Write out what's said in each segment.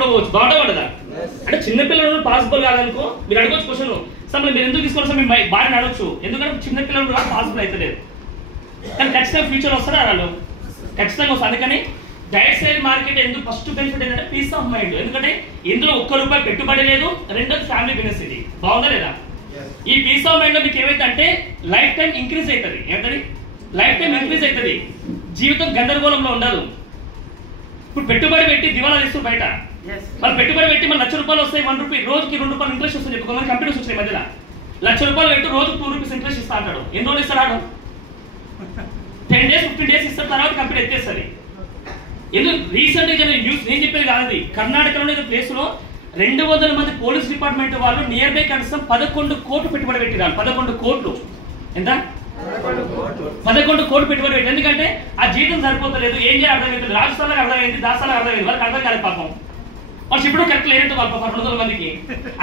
కూడా పోవచ్చు, బాగుంటుందా? అంటే చిన్నపిల్లలు పాసిబుల్ కాదనుకో మీరు అడగవచ్చు క్వశ్చన్, సార్ మీరు ఎందుకు తీసుకోవాలి సార్, మీ భార్యని అడగచ్చు, ఎందుకంటే చిన్నపిల్లలు కూడా పాసిబుల్ అవుతలేదు, కానీ ఖచ్చితంగా ఫ్యూచర్ వస్తారా వాళ్ళు ఖచ్చితంగా వస్తారు. అందుకని డైరెక్ట్ సేల్ మార్కెట్ ఎందుకు ఫస్ట్ బెనిఫిట్ ఏంటంటే పీస్ ఆఫ్ మైండ్, ఎందుకంటే ఇందులో ₹1 పెట్టుబడి లేదు, రెండోది ఫ్యామిలీ బిజినెస్. ఇది బాగుందా లేదా? ఈ పీస్ ఆఫ్ మైండ్ లో మీకు ఏమైతే అంటే లైఫ్ టైం ఇంక్రీజ్ అవుతుంది. ఏమంటది? లైఫ్ టైం ఇంక్రీజ్ అవుతుంది, జీవితం గందరగోళంలో ఉండదు. ఇప్పుడు పెట్టుబడి పెట్టి దివాలా తీస్తూ బయట వాళ్ళు పెట్టుబడి పెట్టి మన ₹1,00,000 వస్తాయి, ₹1 రోజుకి ₹2 ఇంట్రెస్ట్ వస్తుంది. కొంతమంది కంపెనీస్ వచ్చినాయి మధ్యలో ₹1,00,000 పెట్టి రోజుకి ₹2 ఇంట్రెస్ట్ ఇస్తా అంటాడు. ఎన్ని రోజులు ఇస్తాడు? 10 days 15 days ఇస్తారు, తర్వాత కంపెనీ ఎత్తేస్తుంది. ఎందుకు? రీసెంట్ గా న్యూస్ నేను చెప్పేది కాదు, కర్ణాటకలోని ప్లేస్ లో 200 మంది పోలీస్ డిపార్ట్మెంట్ వాళ్ళు నియర్ బై కనీసం 11 కోట్లు పెట్టుబడి పెట్టిరారు. 11 కోట్లు ఎంత? 11 కోట్లు పెట్టుబడి పెట్టి, ఎందుకంటే ఆ జీతం సరిపోతలేదు, ఏం చేయాలి అర్థమైంది. రాజస్థాన్లో అర్థమైంది, దాస్తాలకు అర్థమైంది, వాళ్ళకి అర్థం కాలేదు పాపం. వాళ్ళు ఇప్పుడు కరెక్ట్ లేనట్టు వాళ్ళు 200 మందికి.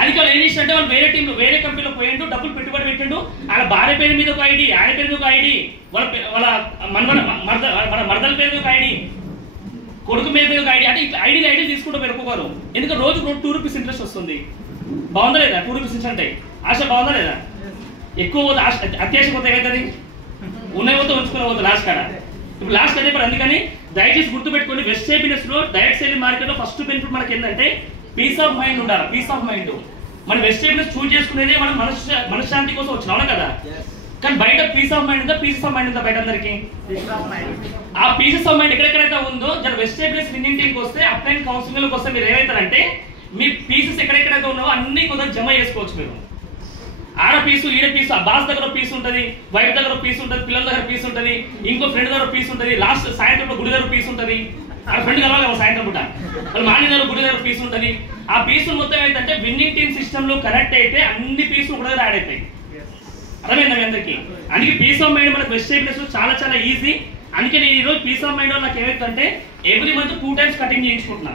అది వాళ్ళు ఏం చేసినట్టే వాళ్ళు వేరే టీంలో వేరే కంపెనీలో పోయిండు, డబ్బులు పెట్టుబడి పెట్టిండు. ఆయన భార్య పేరు మీద ఒక ఐడి, ఆయన పేరు మీద ఒక ఐడి, వాళ్ళ మరదల పేరు మీద ఒక ఐడి, కొడుకు మీద ఒక ఐడి, అంటే ఇట్లా ఐడి తీసుకుంటూ పెరుకోరు. ఎందుకంటే రోజు ₹2 ఇంట్రెస్ట్ వస్తుంది. బాగుందా లేదా? ₹2 అంటే ఆశ బాగుందా లేదా? ఎక్కువ పోతే ఆశ అత్యాశ పోతే ఏమవుతుంది? ఉన్నాయి పోతే ఉంచుకునే పోతుంది లాస్ట్ కాడ. ఇప్పుడు లాస్ట్ అదే పని. అందుకని దయచేసి గుర్తుపెట్టుకోండి, వెస్ట్ బిజినెస్ లో డైరెక్ట్ సేలింగ్ మార్కెట్ లో ఫస్ట్ బెనిఫిట్ మనకి ఏంటంటే పీస్ ఆఫ్ మైండ్ ఉండాలి. పీస్ ఆఫ్ మైండ్ మన వెస్ట్ బిజినెస్ చూస్ చేసుకునేది మనం మనశ్శాంతి కోసం వచ్చినాం కదా. కానీ బయట పీస్ ఆఫ్ మైండ్ ఉందా? పీసెస్ ఆఫ్ మైండ్ ఉందా బయట అందరికి? ఆ పీసెస్ ఆఫ్ మైండ్ ఎక్కడెక్కడైతే ఉందో జర వెస్ట్ బిజినెస్ విన్నింగ్ టీంకి వస్తే అప్లైన్ కౌన్సిలింగ్ వస్తే మీరు ఏమవుతారంటే మీ పీసెస్ ఎక్కడెక్కడైతే ఉన్నావో అన్ని కొంత జమ చేసుకోవచ్చు. మీరు ఆడ పీసు, ఈడ పీసు, ఆ బాస్ దగ్గర పీస్ ఉంటుంది, వైఫ్ దగ్గర పీస్ ఉంటుంది, పిల్లల దగ్గర పీస్ ఉంటుంది, ఇంకో ఫ్రెండ్ దగ్గర పీస్ ఉంటుంది, లాస్ట్ సాయంత్రం గుడి దగ్గర పీస్ ఉంటుంది, ఆ ఫ్రెండ్ కలవాలి సాయంత్రం పూట, వాళ్ళు మార్నింగ్ దగ్గర గుడి దగ్గర పీస్ ఉంటుంది. ఆ పీసులు మొత్తం ఏంటంటే విన్నింగ్ టీమ్ సిస్టమ్ లో కనెక్ట్ అయితే అన్ని పీసులు ఒక దగ్గర యాడ్ అవుతాయి. అర్థమైందా మీ అందరికి? అందుకే పీస్ ఆఫ్ మైండ్ మనకు వెస్ట్ బిజినెస్ చాలా చాలా ఈజీ. అందుకే నేను ఈరోజు పీస్ ఆఫ్ మైండ్ నాకు ఏమైందంటే ఎవ్రీ మంత్ 2 times కటింగ్ చేయించుకుంటున్నా.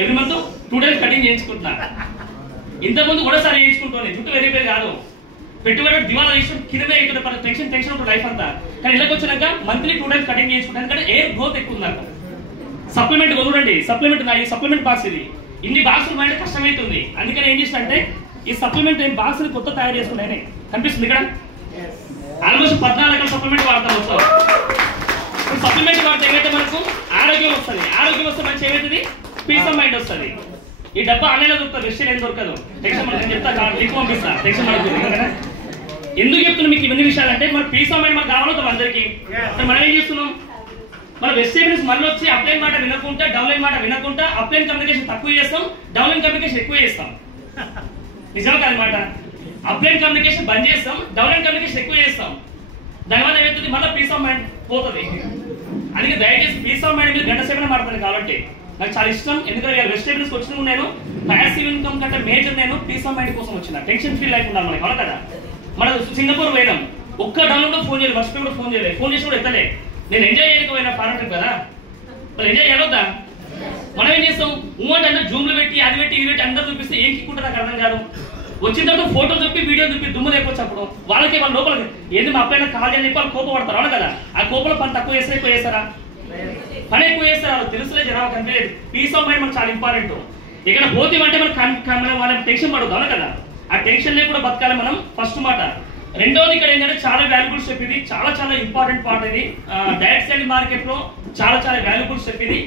ఎవ్రీ మంత్ 2 times కటింగ్ చేయించుకుంటున్నా. ఇంతకుముందు కూడా సార్ చేయించుకుంటాను, జుట్టు వెరిపోయి కాదు, పెట్టుబడి దివాలా తీసుకుని కిందనే అవుతుంది, టెన్షన్ ఉంటుంది లైఫ్ అంతా. కానీ ఇళ్ళకి వచ్చినాక మంత్లీ 2 times కటింగ్ చేయించుకుంటాను, ఎందుకంటే ఎయిర్ గ్రోత్ ఎక్కువ ఉంది నాకు. సప్లిమెంట్ కొనుగోండి, సప్లిమెంట్ ఈ సప్లిమెంట్ బాక్స్ ఇది ఇన్ని బాక్సులు మైండ్ కష్టమవుతుంది. అందుకని ఏం చేసిన అంటే ఈ సప్లిమెంట్ బాక్స్ కొత్త తయారు చేసుకున్నాయని కనిపిస్తుంది ఇక్కడ. ఆల్మోస్ట్ 14 రకాల సప్లిమెంట్ వాడతాం వస్తారు. ఇప్పుడు సప్లిమెంట్ వాడితే ఏమైతే మనకు ఆరోగ్యం వస్తుంది, ఆరోగ్యం వస్తే మంచి ఏమవుతుంది? పీస్ ఆఫ్ మైండ్ వస్తుంది. ఈ డబ్బా ఆన్లైన్లో దొరుకుతుంది, వెస్టేజ్ ఏం దొరకదు. టెన్షన్ మనం చెప్తా, లింక్ పంపిస్తా, టెన్షన్ పడుతుంది. ఎందుకు చెప్తున్నా మీకు ఇవన్నీ విషయాలంటే మన పీస్ ఆఫ్ మైండ్ మనకు కావాలి అందరికీ. మనం ఏం చేస్తున్నాం? మన వెస్ట్ బిజినెస్ మళ్ళీ వచ్చి అప్లైన్ మాట వినకుండా, డౌన్లైన్ మాట వినకుండా అప్లైన్ కమ్యూనికేషన్ తక్కువ చేస్తాం, డౌన్లైన్ కమ్యూనికేషన్ ఎక్కువ చేస్తాం. నిజమే కాదనమాట. అప్లైన్ కమ్యూనికేషన్ బంద్ చేస్తాం, డౌన్లైన్ కమ్యూనికేషన్ ఎక్కువ చేస్తాం. దానివల్ల ఏమవుతుంది? మళ్ళీ పీస్ ఆఫ్ మైండ్ పోతుంది. అందుకే దయచేసి పీస్ ఆఫ్ మైండ్ మీద గంట సేపనే మాట్లాడుతుంది. కాబట్టి నాకు చాలా ఇష్టం, ఎందుకంటే వెస్ట్ బిజినెస్ వచ్చిన నేను ప్యాసివ్ ఇన్కమ్ కంటే మేజర్ నేను పీస్ ఆఫ్ మైండ్ కోసం వచ్చిన. టెన్షన్ ఫ్రీ లైఫ్ ఉండాలి మనకి, అవును కదా. మనం సింగపూర్ పోయినాం, ఒక్క డౌన్లోడ్ లో ఫోన్ చేయలేదు, మర్చిపోయి కూడా ఫోన్ చేయలేదు, ఫోన్ చేసి కూడా ఎత్తలే. నేను ఎంజాయ్ చేయకపోయినా ఫారెన్ ట్రిప్ కదా, మరి ఎంజాయ్ చేయవద్దా? మనం ఏం చేస్తాం? అంటే జూమ్లు పెట్టి అది పెట్టి ఇది పెట్టి అందరూ చూపిస్తే ఏం కిక్కుంటే నాకు అర్థం కాదు. వచ్చిన తర్వాత ఫోటో చూపి వీడియో చూపి దుమ్ము లేకపోవచ్చు. అప్పుడు వాళ్ళకి వాళ్ళ లోపలికి ఏంది మా అబ్బాయి కాల్ అని చెప్పి వాళ్ళు కోపపడతారు, అవును కదా. ఆ కోపంలో పని తక్కువ చేస్తే ఎక్కువ చేస్తారా? పని ఎక్కువ చేస్తారు, వాళ్ళు తెలుసులే జనాలు కనిపించలేదు. పీస్ ఆఫ్ మైండ్ మనకు చాలా ఇంపార్టెంట్. ఇక్కడ పోతేమంటే మనం టెన్షన్ పడదు, అవును కదా. ఆ టెన్షన్ కూడా బతకాలి మనం, ఫస్ట్ మాట. రెండోది ఇక్కడ ఏంటంటే చాలా వాల్యుబుల్ స్టెప్ ఇది, చాలా చాలా ఇంపార్టెంట్ పార్ట్ ఇది. డైరెక్ట్ సేలింగ్ మార్కెట్ లో చాలా చాలా వాల్యుబుల్ స్టెప్ ఇది.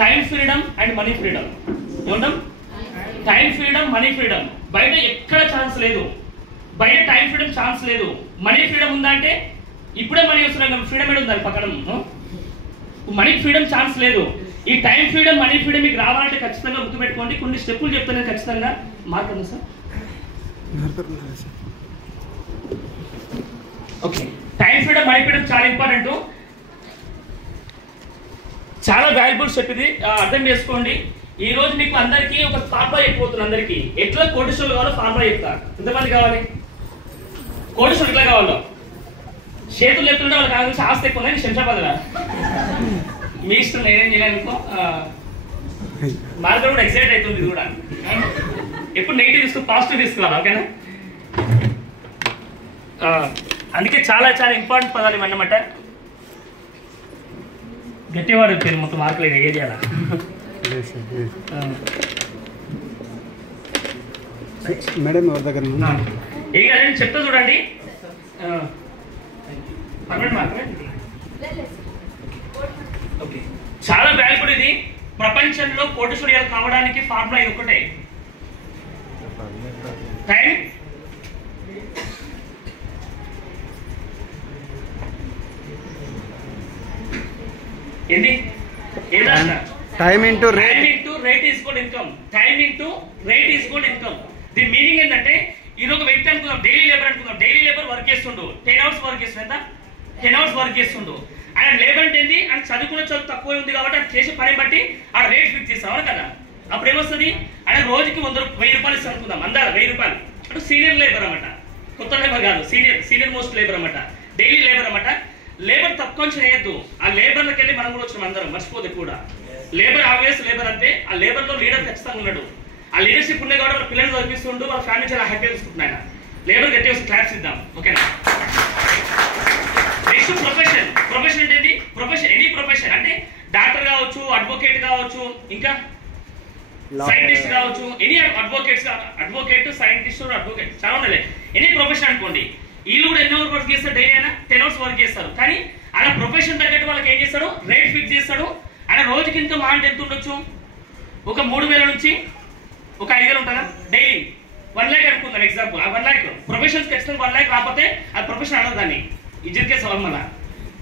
Time freedom and money freedom. ఏమంటాం? Time freedom, money freedom. బయట ఎక్కడ ఛాన్స్ లేదు. బయట టైం ఫ్రీడమ్ ఛాన్స్ లేదు. మనీ ఫ్రీడమ్ ఉందా అంటే ఇప్పుడే మనీ వస్తున్నాయి, ఫ్రీడమ్ ఏడు ఉంది పక్కన. మనీ ఫ్రీడమ్ ఛాన్స్ లేదు. ఈ టైం ఫ్రీడమ్, మనీ ఫ్రీడమ్ మీకు రావాలంటే ఖచ్చితంగా గుర్తుపెట్టుకోండి. కొన్ని స్టెప్పులు చెప్తాను ఖచ్చితంగా. Mark sir. Okay, time freedom, money freedom చాలా ఇంపార్టెంట్, చాలా వాల్యుబుల్ స్టెప్ ఇది. అర్థం చేసుకోండి. ఈ రోజు మీకు అందరికీ ఒక ఫార్ములా చెప్పబోతున్నా. అందరికీ ఎట్లా కోటీశ్వరులు కావాలో ఫార్ములా చెప్తా. ఎంతమంది కావాలి కోటీశ్వరులు? ఎట్లా కావాలో చేతులు ఎత్తుంటే వాళ్ళకి కావాల్సి ఆస్తి ఎక్కువ ఉంది. శంషాబాద్ మీ ఇష్టం, నేనేం చేయలేనుకో. మార్కెట్ కూడా ఎక్సైట్ అవుతుంది. ఇది కూడా ఎప్పుడు నెగిటివ్ తీసుకో, పాజిటివ్ తీసుకోవాలి, ఓకేనా. అందుకే చాలా చాలా ఇంపార్టెంట్ పదాలు ఇవన్నమాట. గట్టివాడు పేరు మొత్తం మార్కులు ఏది అలా మేడం ఎవరి దగ్గర ఏం కాదండి చెప్తా చూడండి. Permanent mark okay. చాలా వాల్యుబుల్ ఇది. ప్రపంచంలో కోటీశ్వరులు కావడానికి ఫార్ములా ఇది ఒకటే. టైం ఏంటి time into rate is equal income. Time into rate is equal income. దీని మీనింగ్ ఏంటంటే ఇది ఒక వ్యక్తి అనుకుందాం, డైలీ లేబర్ అనుకుందాం. డైలీ లేబర్ వర్క్ చేస్తుండు, 10 hours వర్క్ చేస్తుండు. ఎంత? 10 hours వర్క్ చేస్తుండు. ఆయన లేబర్ అంటే ఏంటి? ఆయన చదువుకున్న చదువు తక్కువ ఉంది కాబట్టి ఆయన చేసే పని బట్టి ఆ రేట్ ఫిక్స్ చేస్తాం, అవును కదా? అప్పుడు ఏమొస్తుంది? ఆయన రోజుకి 1000 రూపాయలు ఇస్తాం అనుకుందాం, అందాల 1000 రూపాయలు. అంటే సీనియర్ లేబర్ అన్నమాట, కొత్త లేబర్ కాదు, సీనియర్ మోస్ట్ లేబర్ అన్నమాట, డైలీ లేబర్ అన్నమాట. లేబర్ తక్కువ చేయొద్దు. ఆ లేబర్లకు వెళ్ళి మనం కూడా వచ్చినాం అందరం, మర్చిపోదు కూడా. లేబర్ ఆబ్వియస్ లేబర్ అంటే ఆ లేబర్ లో లీడర్ ఖచ్చితంగా ఉన్నాడు. ఆ లీడర్షిప్ ఉన్నాయి కాబట్టి వాళ్ళ పిల్లలు చదివిస్తుంటూ వాళ్ళ ఫ్యామిలీ చాలా హ్యాపీగా చూసుకుంటున్నాయి. లేబర్ గట్టి వస్తే క్లాప్స్ ఇద్దాం, ఓకేనా? Next profession. ప్రొఫెషన్ అంటే ఏంటి? ప్రొఫెషన్ ఎనీ ప్రొఫెషన్ అంటే డాక్టర్ కావచ్చు, అడ్వకేట్ కావచ్చు, ఇంకా సైంటిస్ట్ కావచ్చు. ఎనీ అడ్వకేట్, సైంటిస్ట్, అడ్వకేట్ చాలా ఉండాలి. ఎనీ ప్రొఫెషన్ అనుకోండి. వీళ్ళు కూడా ఎన్ని అవర్స్ వర్క్ చేస్తారు? డైలీ అయినా 10 hours వర్క్ చేస్తారు. కానీ అలా ప్రొఫెషన్ తగ్గట్టు వాళ్ళకి ఏం చేస్తాడు? రేట్ ఫిక్స్ చేస్తాడు. ఆయన రోజుకి ఇంకా అంటే ఎంత ఉండొచ్చు? ఒక 3000 నుంచి ఒక 5000 ఉంటుందా? డైలీ 1 lakh అనుకుందాం ఎగ్జాంపుల్. ఆ 1 lakh ప్రొఫెషన్స్ ఖచ్చితంగా 1 lakh రాకపోతే ఆ ప్రొఫెషన్ అనదు. దాన్ని ఇజ్జత్కే సవాల్. మన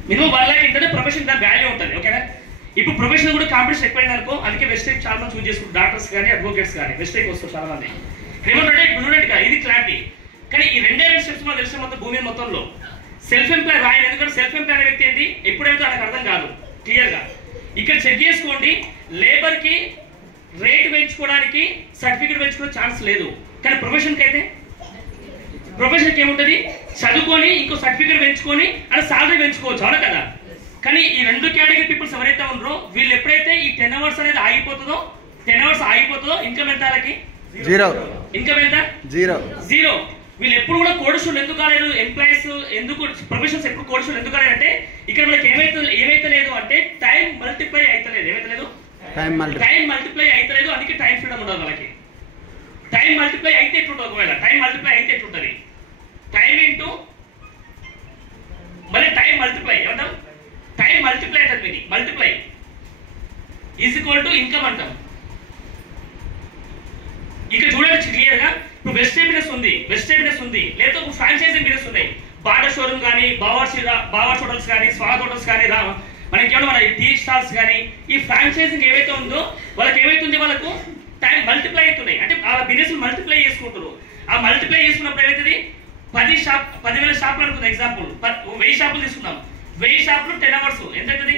మినిమం 1 lakh ఉంటేనే ప్రొఫెషన్ దాని వాల్యూ ఉంటుంది, ఓకేనా? ఇప్పుడు ప్రొఫెషన్ కూడా కాంపిటీషన్ ఎక్కువైంది అనుకో, అందుకే వెస్టేక్ చాలా మంది చూస్ చేసుకుంటారు. డాక్టర్స్ కానీ అడ్వకేట్స్ కానీ వెస్టేక్ వస్తారు చాలా మంది. ఏమంటే కదా ఇది క్లారిటీ. కానీ ఈ 2 స్టెప్స్ మనకు తెలిసిన మొత్తం భూమి మొత్తంలో సెల్ఫ్ ఎంప్లాయ్ రాయని. ఎందుకంటే సెల్ఫ్ ఎంప్లాయ్ అనే వ్యక్తి ఏంటి? ఎప్పుడైతే ఆయనకు అర్థం కాదు క్లియర్ గా. ఇక్కడ చెక్ చేసుకోండి, లేబర్ కి రేట్ పెంచుకోవడానికి సర్టిఫికేట్ పెంచుకునే ఛాన్స్ లేదు. కానీ ప్రొఫెషన్కి అయితే ప్రొఫెషన్కి ఏముంటుంది? చదువుకొని ఇంకో సర్టిఫికేట్ పెంచుకొని అలా సాలరీ పెంచుకోవచ్చు, అవునా కదా? కానీ ఈ 2 కేటగిరీ పీపుల్స్ ఎవరైతే ఉన్నారో వీళ్ళు ఎప్పుడైతే ఈ 10 hours అనేది ఆగిపోతుందో, 10 hours ఆగిపోతుందో ఇన్కమ్ ఎంత? వాళ్ళకి జీరో. ఇన్కమ్ ఎంత? జీరో. వీళ్ళు ఎప్పుడు కూడా కోడిషులు ఎందుకు కాలేదు? ఎంప్లాయీస్ ఎందుకు, ప్రొఫెషన్స్ ఎప్పుడు కోడిషులు ఎందుకు కాలేదు అంటే ఇక్కడ మనకి ఏమైతే లేదు అంటే టైం మల్టిప్లై అయితలేదు. ఏమైతే లేదు? టైం మల్టిప్లై అయితలేదు. అందుకే టైం ఫ్రీడమ్ ఉండదు వాళ్ళకి. టైం మల్టిప్లై అయితే ఎట్లుంటుంది? ఒకవేళ టైం మల్టిప్లై అయితే ఎట్లుంటుంది? టైం ఇంటూ మళ్ళీ టైం మల్టిప్లై ఏమంటాం? టైం మల్టిప్లై అంటారు. మీది multiply is equal to income అంటాం. ఇక్కడ చూడండి క్లియర్ గా. ఇప్పుడు వెస్టేజ్ బిజినెస్ ఉంది, లేదా ఒక ఫ్రాంచైజీ బిజినెస్ ఉన్నాయి. బాటా షోరూమ్ కానీ, బావర్స్ హోటల్స్ కానీ, స్వాగత్ హోటల్స్ కానీ, మనకి ఏమన్నా మన టీ స్టాల్స్ కానీ, ఈ ఫ్రాంచైజింగ్ ఏవైతే ఉందో వాళ్ళకి ఏమైతుంది? వాళ్ళకు టైం మల్టిప్లై అవుతున్నాయి. అంటే ఆ బిజినెస్ మల్టిప్లై చేసుకుంటారు. ఆ మల్టిప్లై చేసుకున్నప్పుడు ఏమవుతుంది? 10,000 షాపులు అనుకుందాం ఎగ్జాంపుల్. 1000 షాపులు తీసుకుందాం. 1000 షాపులు 10 hours ఎంత అవుతుంది?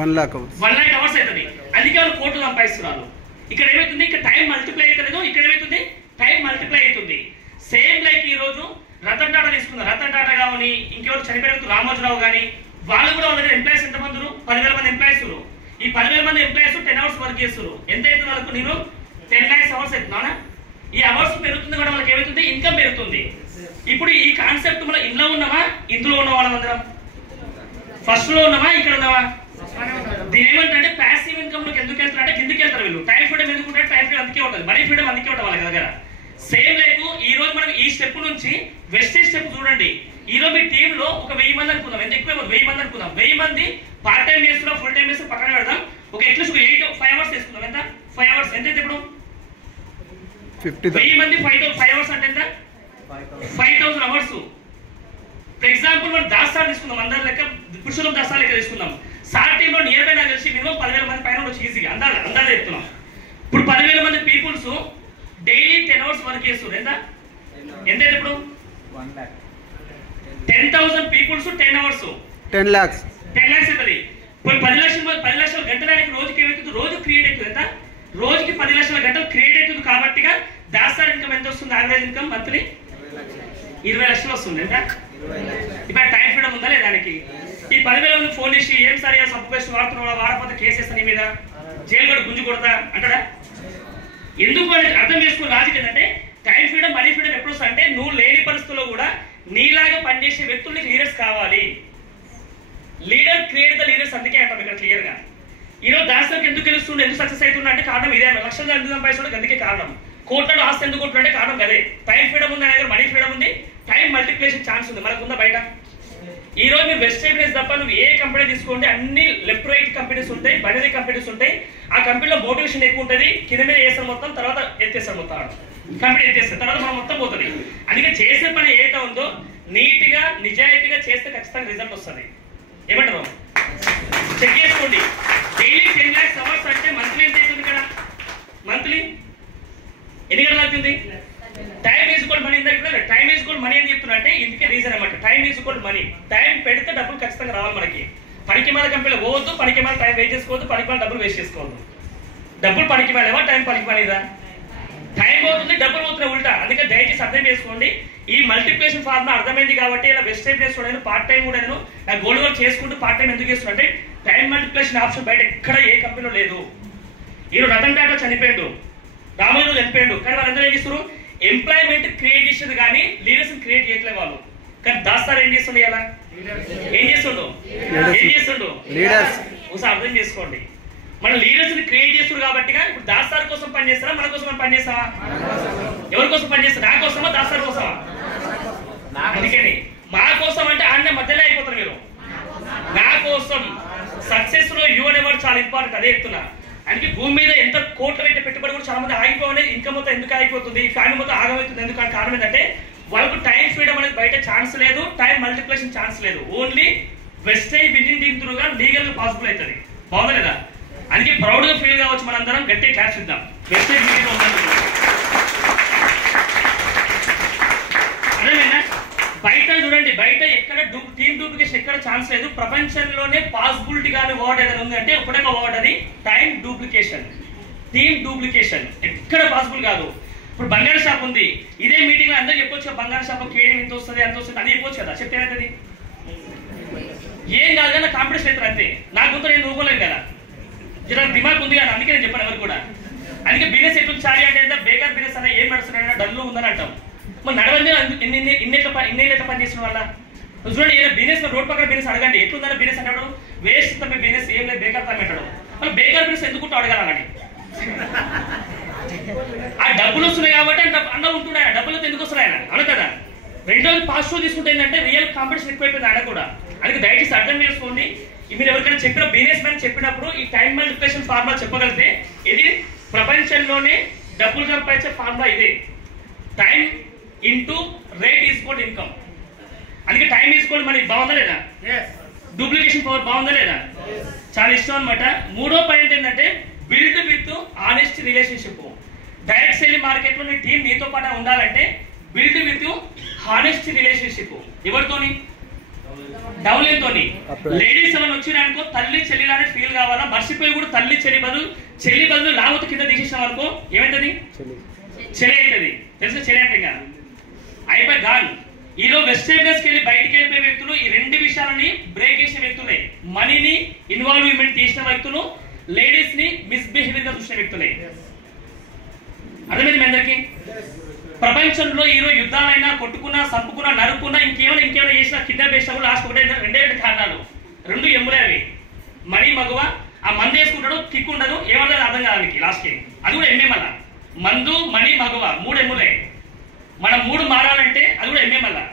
1 lakh hours అవుతుంది. అందుకే వాళ్ళు కోట్లు సంపాదిస్తున్నారు. ఇక్కడ ఏమైతుంది? ఇక్కడ టైం మల్టిప్లై అవుతలేదు, ఇక్కడ ఏమైతుంది? టైం మల్టిప్లై అవుతుంది. సేమ్ లైక్ ఈ రోజు రతన్ టాటా తీసుకుందాం. రతన్ టాటా కానీ ఇంకెవరు చనిపోయిన రామోజీరావు కానీ వాళ్ళు కూడా వాళ్ళ దగ్గర ఎంప్లాయీస్ ఎంతమంది? 10,000 మంది ఎంప్లాయీస్. ఈ 10,000 మంది ఎంప్లాయీస్ 10 hours వర్క్ చేస్తారు. ఎంత అవుతుంది వాళ్ళకు? నేను 10 lakhs hours అవుతున్నా. ఈ అవర్స్ పెరుగుతుంది కూడా వాళ్ళకి ఏమవుతుంది? ఇన్కమ్ పెరుగుతుంది. ఇప్పుడు ఈ కాన్సెప్ట్ మనం ఇంట్లో ఉన్నామా, ఇందులో ఉన్న వాళ్ళందరం ఫస్ట్ లో ఉన్నామా, ఇక్కడ ఉన్నామా? దీని ఏమంటే ప్యాసివ్ ఇన్కమ్ లోకి ఎందుకు వెళ్తారు అంటే కిందకి వెళ్తారు వీళ్ళు. టైం ఫ్రీడమ్ ఎందుకు ఉంటుంది? టైం ఫ్రీడమ్ అందుకే ఉంటుంది, మనీ ఫ్రీడమ్ అందుకే ఉంటుంది వాళ్ళ దగ్గర. సేమ్ లైక్ ఈ రోజు మనం ఈ స్టెప్ నుంచి వెస్టేజ్ స్టెప్ చూడండి. ఈ రోజు మీ టీమ్ లో ఒక 1000 మంది అనుకుందాం. ఎంత ఎక్కువ? 1000 మంది అనుకుందాం. 1000 మంది పార్ట్ టైం చేస్తున్నా, ఫుల్ టైం చేస్తున్నా పక్కన పెడదాం. ఒక అట్లీస్ట్ 5 hours తీసుకుందాం. ఎంత? 5 hours ఎంత అయితే ఇప్పుడు 1000 మంది 5 hours అంటే ఎంత? 5000 hours. ఫర్ ఎగ్జాంపుల్ మనం దాస్తాలు తీసుకుందాం. అందరి లెక్క పురుషుల దాస్తాలు లెక్క తీసుకుందాం. సార్ టీంలో నియర్ బై నాకు తెలిసి మినిమం 10,000 మంది పైన వచ్చి ఈజీగా అందాలు చెప్తున్నాం. ఇప్పుడు 10,000 మంది పీపుల్స్ డైలీ 10 hours వర్క్ చేస్తారు. ఎంత ఇప్పుడు? 10,000 పీపుల్స్ 10 hours 10 lakhs అవుతుంది. ఇప్పుడు 10 లక్షల గంటలకి రోజుకి ఏమవుతుంది? రోజు క్రియేట్ అవుతుంది. ఎంత? రోజుకి 10 లక్షల గంటలు క్రియేట్ అవుతుంది. కాబట్టి దాస్తార్ ఇన్కమ్ ఎంత వస్తుంది? యావరేజ్ ఇన్కమ్ మంత్లీ 20 లక్షలు వస్తుంది. ఎంత? ఇప్పుడు టైం ఫ్రీడమ్ ఉందా లేదా దానికి? ఈ 10,000 మంది ఫోన్ చేసి ఏం సరే సబ్బు పేస్ట్ వాడుతున్నా, వాడకపోతే కేసు వేస్తా నీ మీద, జైలు కూడా గుంజు కొడతా అంటాడా? ఎందుకు అని అర్థం చేసుకున్న లాజిక్ ఏంటంటే టైం ఫ్రీడమ్, మనీ ఫ్రీడమ్ ఎప్పుడు వస్తా అంటే నువ్వు లేని పరిస్థితుల్లో కూడా నీలాగా పనిచేసే వ్యక్తులకి లీడర్స్ కావాలి. Leader create the leaders. అందుకే అంటాం ఇక్కడ క్లియర్ గా. ఈరోజు దాసరికి ఎందుకు గెలుస్తుండే, ఎందుకు సక్సెస్ అవుతుండే అంటే కారణం ఇదే. లక్షలు ఎందుకు సంపాదించడం అందుకే కారణం. కోట్లలో ఆస్తి ఎందుకు ఉంటుండే కారణం అదే. టైం ఫ్రీడమ్ ఉంది, ఆయన దగ్గర మనీ ఫ్రీడమ్ ఉంది, టైం మల్టిప్లికేషన్ ఛాన్స్ ఉంది. మనకు ఉందా బయట? ఈ రోజు మీరు వెస్ట్ సైడ్ తప్ప నువ్వు ఏ కంపెనీ తీసుకోండి, అన్ని లెఫ్ట్ రైట్ కంపెనీస్ ఉంటాయి, బైనరీ కంపెనీస్ ఉంటాయి. ఆ కంపెనీలో మోటివేషన్ ఎక్కువ ఉంటుంది, కింద మీద చేస్తారు మొత్తం, తర్వాత ఎత్తేస్తారు మొత్తం కంపెనీ ఎత్తేస్తారు, తర్వాత మనం మొత్తం పోతుంది. అందుకే చేసే పని ఏదైతే ఉందో నీట్ గా నిజాయితీగా చేస్తే ఖచ్చితంగా రిజల్ట్ వస్తుంది. ఏమంటారు? చెక్ చేసుకోండి. డైలీ 10 lakhs అవర్స్ అంటే మంత్లీ ఎంత అవుతుంది కదా? మంత్లీ ఎన్ని గంటలు అవుతుంది? Time is equal money. Time is equal money అని చెప్తున్నా అంటే ఇందుకే రీజన్ అనమాట. Time is equal money. Time పెడితే డబ్బులు ఖచ్చితంగా రావాలి మనకి. పనికి మాల కంపెనీలో పోవద్దు, పనికి మాల టైం వేస్ట్ చేసుకోవద్దు, పనికి మాల డబ్బులు వేస్ట్ చేసుకోవద్దు. డబ్బులు పనికి మాలేవా, టైం పనికి మాలేదా? టైం పోతుంది, డబ్బులు పోతున్నాయి ఉల్టా. అందుకే దయచేసి అర్థం చేసుకోండి. ఈ మల్టిప్లికేషన్ ఫార్ములా అర్థమైంది కాబట్టి ఇలా వెస్ట్ టైం చేసుకోవడానికి పార్ట్ టైం కూడా నేను నా గోల్డ్ వర్క్ చేసుకుంటూ పార్ట్ టైం ఎందుకు చేస్తున్నా అంటే టైం మల్టిప్లికేషన్ ఆప్షన్ బయట ఎక్కడ ఏ కంపెనీలో లేదు. ఈరోజు రతన్ టాటా చనిపోయాడు, రామోజీ చనిపోయాడు, కానీ వాళ్ళందరూ ఏం చేస్తారు? ఎంప్లాయ్మెంట్ క్రియేట్ చేసేది కానీ లీడర్స్ క్రియేట్ చేయట్లేదు వాళ్ళు. కానీ దాస్తారు ఏం చేస్తుండే? ఇలా ఏం చేస్తుండో లీడర్స్ ఒకసారి అర్థం చేసుకోండి. మన లీడర్స్ ని క్రియేట్ చేస్తారు కాబట్టి ఇప్పుడు దాస్తారు కోసం పని చేస్తారా, మన కోసం మనం పని చేస్తావా? ఎవరి కోసం పని చేస్తారు? నా కోసమా, దాస్తారు కోసమా? అందుకని మా కోసం అంటే ఆన్న మధ్యలో అయిపోతారు మీరు. నా కోసం సక్సెస్ లో యూ అనేవాడు చాలా ఇంపార్టెంట్. అదే చెప్తున్నా. అందుకే భూమి మీద ఎంత కోట్ల పెట్టే పెట్టుబడి కూడా చాలా మంది ఆగిపోవాలి. ఇన్కమ్ మొత్తం ఎందుకు ఆగిపోతుంది, ఫ్యామిలీ మొత్తం ఆగమవుతుంది ఎందుకు? కారణం ఏంటంటే వాళ్ళకు టైం ఫ్రీడమ్ అనేది బయట ఛాన్స్ లేదు, టైం మల్టిప్లికేషన్ ఛాన్స్ లేదు. ఓన్లీ వెస్టేజ్ విన్నింగ్ టీమ్ త్రూగా లీగల్ గా పాసిబుల్ అవుతుంది. బాగుందా లేదా? అందుకే ప్రౌడ్ గా ఫీల్ కావచ్చు. మనందరం గట్టి క్లాస్ ఇద్దాం. వెస్టేజ్ విన్నింగ్ అదేమైనా బయట చూడండి, బయట ఎక్కడ టీమ్ డూప్లికేషన్ ఎక్కడ ఛాన్స్ లేదు. ప్రపంచంలోనే పాసిబిలిటీ కానీ వర్డ్ ఏదైనా ఉంది అంటే ఒకటే వర్డ్, అది టైం డూప్లికేషన్, టీమ్ డూప్లికేషన్. ఎక్కడ పాసిబుల్ కాదు. ఇప్పుడు బంగారు షాప్ ఉంది, ఇదే మీటింగ్ లో అందరూ చెప్పొచ్చు కదా, బంగారు షాప్ కేడీ ఇంత వస్తుంది అంత వస్తుంది అని చెప్పొచ్చు కదా. చెప్తే ఏమవుతుంది? ఏం కాదు కదా, కాంపిటీషన్ అవుతారు అంతే. నాకు గుర్తు నేను ఊరుకోలేను కదా, జర దిమాగ్ ఉంది కదా, అందుకే నేను చెప్పాను ఎవరు కూడా. అందుకే బిజినెస్ ఎట్లు చాలి అంటే బేకార్ బిజినెస్ అన్న ఏం నడుస్తున్నాయి, డల్లు ఉందని అంటాం. మరి నడవండి ఇన్నేళ్ళ పని చేసిన వాళ్ళ చూడండి. ఏదైనా బిజినెస్ రోడ్ పక్కన బిజినెస్ అడగండి, ఎట్లుందని బిజినెస్ అంటాడు, వేస్ట్ తప్ప బిజినెస్ ఏం లేదు, బేకార్ తప్ప అంటాడు. మరి బేకార్ బిజినెస్ ఎందుకు అడగాలని? ఆ డబ్బులు వస్తున్నాయి కాబట్టి అన్న ఉంటున్నాయి, ఆ డబ్బులతో ఎందుకు వస్తున్నాయి ఆయన అను కదా. రెండోది పాజిటివ్ తీసుకుంటే ఏంటంటే రియల్ కాంపిటీషన్ ఎక్కువైపోయింది ఆడ కూడా. అందుకే దయచేసి అర్థం చేసుకోండి. మీరు ఎవరికైనా చెప్పిన బిజినెస్ మ్యాన్ చెప్పినప్పుడు ఈ టైం మల్టిప్లికేషన్ ఫార్ములా చెప్పగలిగితే ఇది ప్రపంచంలోనే డబ్బులు సంపాదించే ఫార్ములా ఇదే. Time into rate equal income. అందుకే టైం ఈక్వల్ మనీ. బాగుందా లేదా? డూప్లికేషన్ పవర్ బాగుందా లేదా? చాలా ఇష్టం అనమాట. మూడో పాయింట్ ఏంటంటే build with honest relationship. Direct selling market లో నీ టీం నీతో పాటు ఉండాలంటే బిల్డ్ విత్ హానెస్ట్ రిలేషన్షిప్. ఎవరితోని? డౌన్లైన్ తోని. లేడీస్ ఏమైనా వచ్చినారనుకో తల్లి చెల్లిలానే ఫీల్ కావాలా, మర్చిపోయి కూడా తల్లి చెల్లి బదులు లావత కింద తీసేసిన వరకు ఏమైతుంది? చెల్లి అవుతుంది. తెలుసు చెల్లి అంటే ఇంకా అయిపోయి గాన్. ఈరోజు వెస్టేజ్కి వెళ్ళి బయటికి వెళ్ళిపోయే వ్యక్తులు ఈ రెండు విషయాలని బ్రేక్ చేసే వ్యక్తులే. మనీని ఇన్వాల్వ్మెంట్ చేసిన వ్యక్తులు, లేడీస్ ని మిస్బిహేవియర్ గా చూసిన వ్యక్తులే. అర్థమైంది మీ అందరికి? ప్రపంచంలో ఈరోజు యుద్ధాలైనా, కొట్టుకున్నా, సంపుకున్నా, నరుకున్నా, ఇంకేమైనా చేసినా, కిడ్నాప్ చేసినా కూడా లాస్ట్ రెండే కారణాలు. రెండు ఎమ్ములే అవి. మనీ మగువ. ఆ మందు వేసుకుంటాడు, కిక్ ఉండదు, ఏమన్నా అర్థం కాదానికి లాస్ట్కి. అది కూడా ఎంఏ. మళ్ళా మందు, మనీ, మగువ 3 ఎమ్ములే. మనం 3 మారాలంటే అది కూడా ఎంఏ. మళ్ళా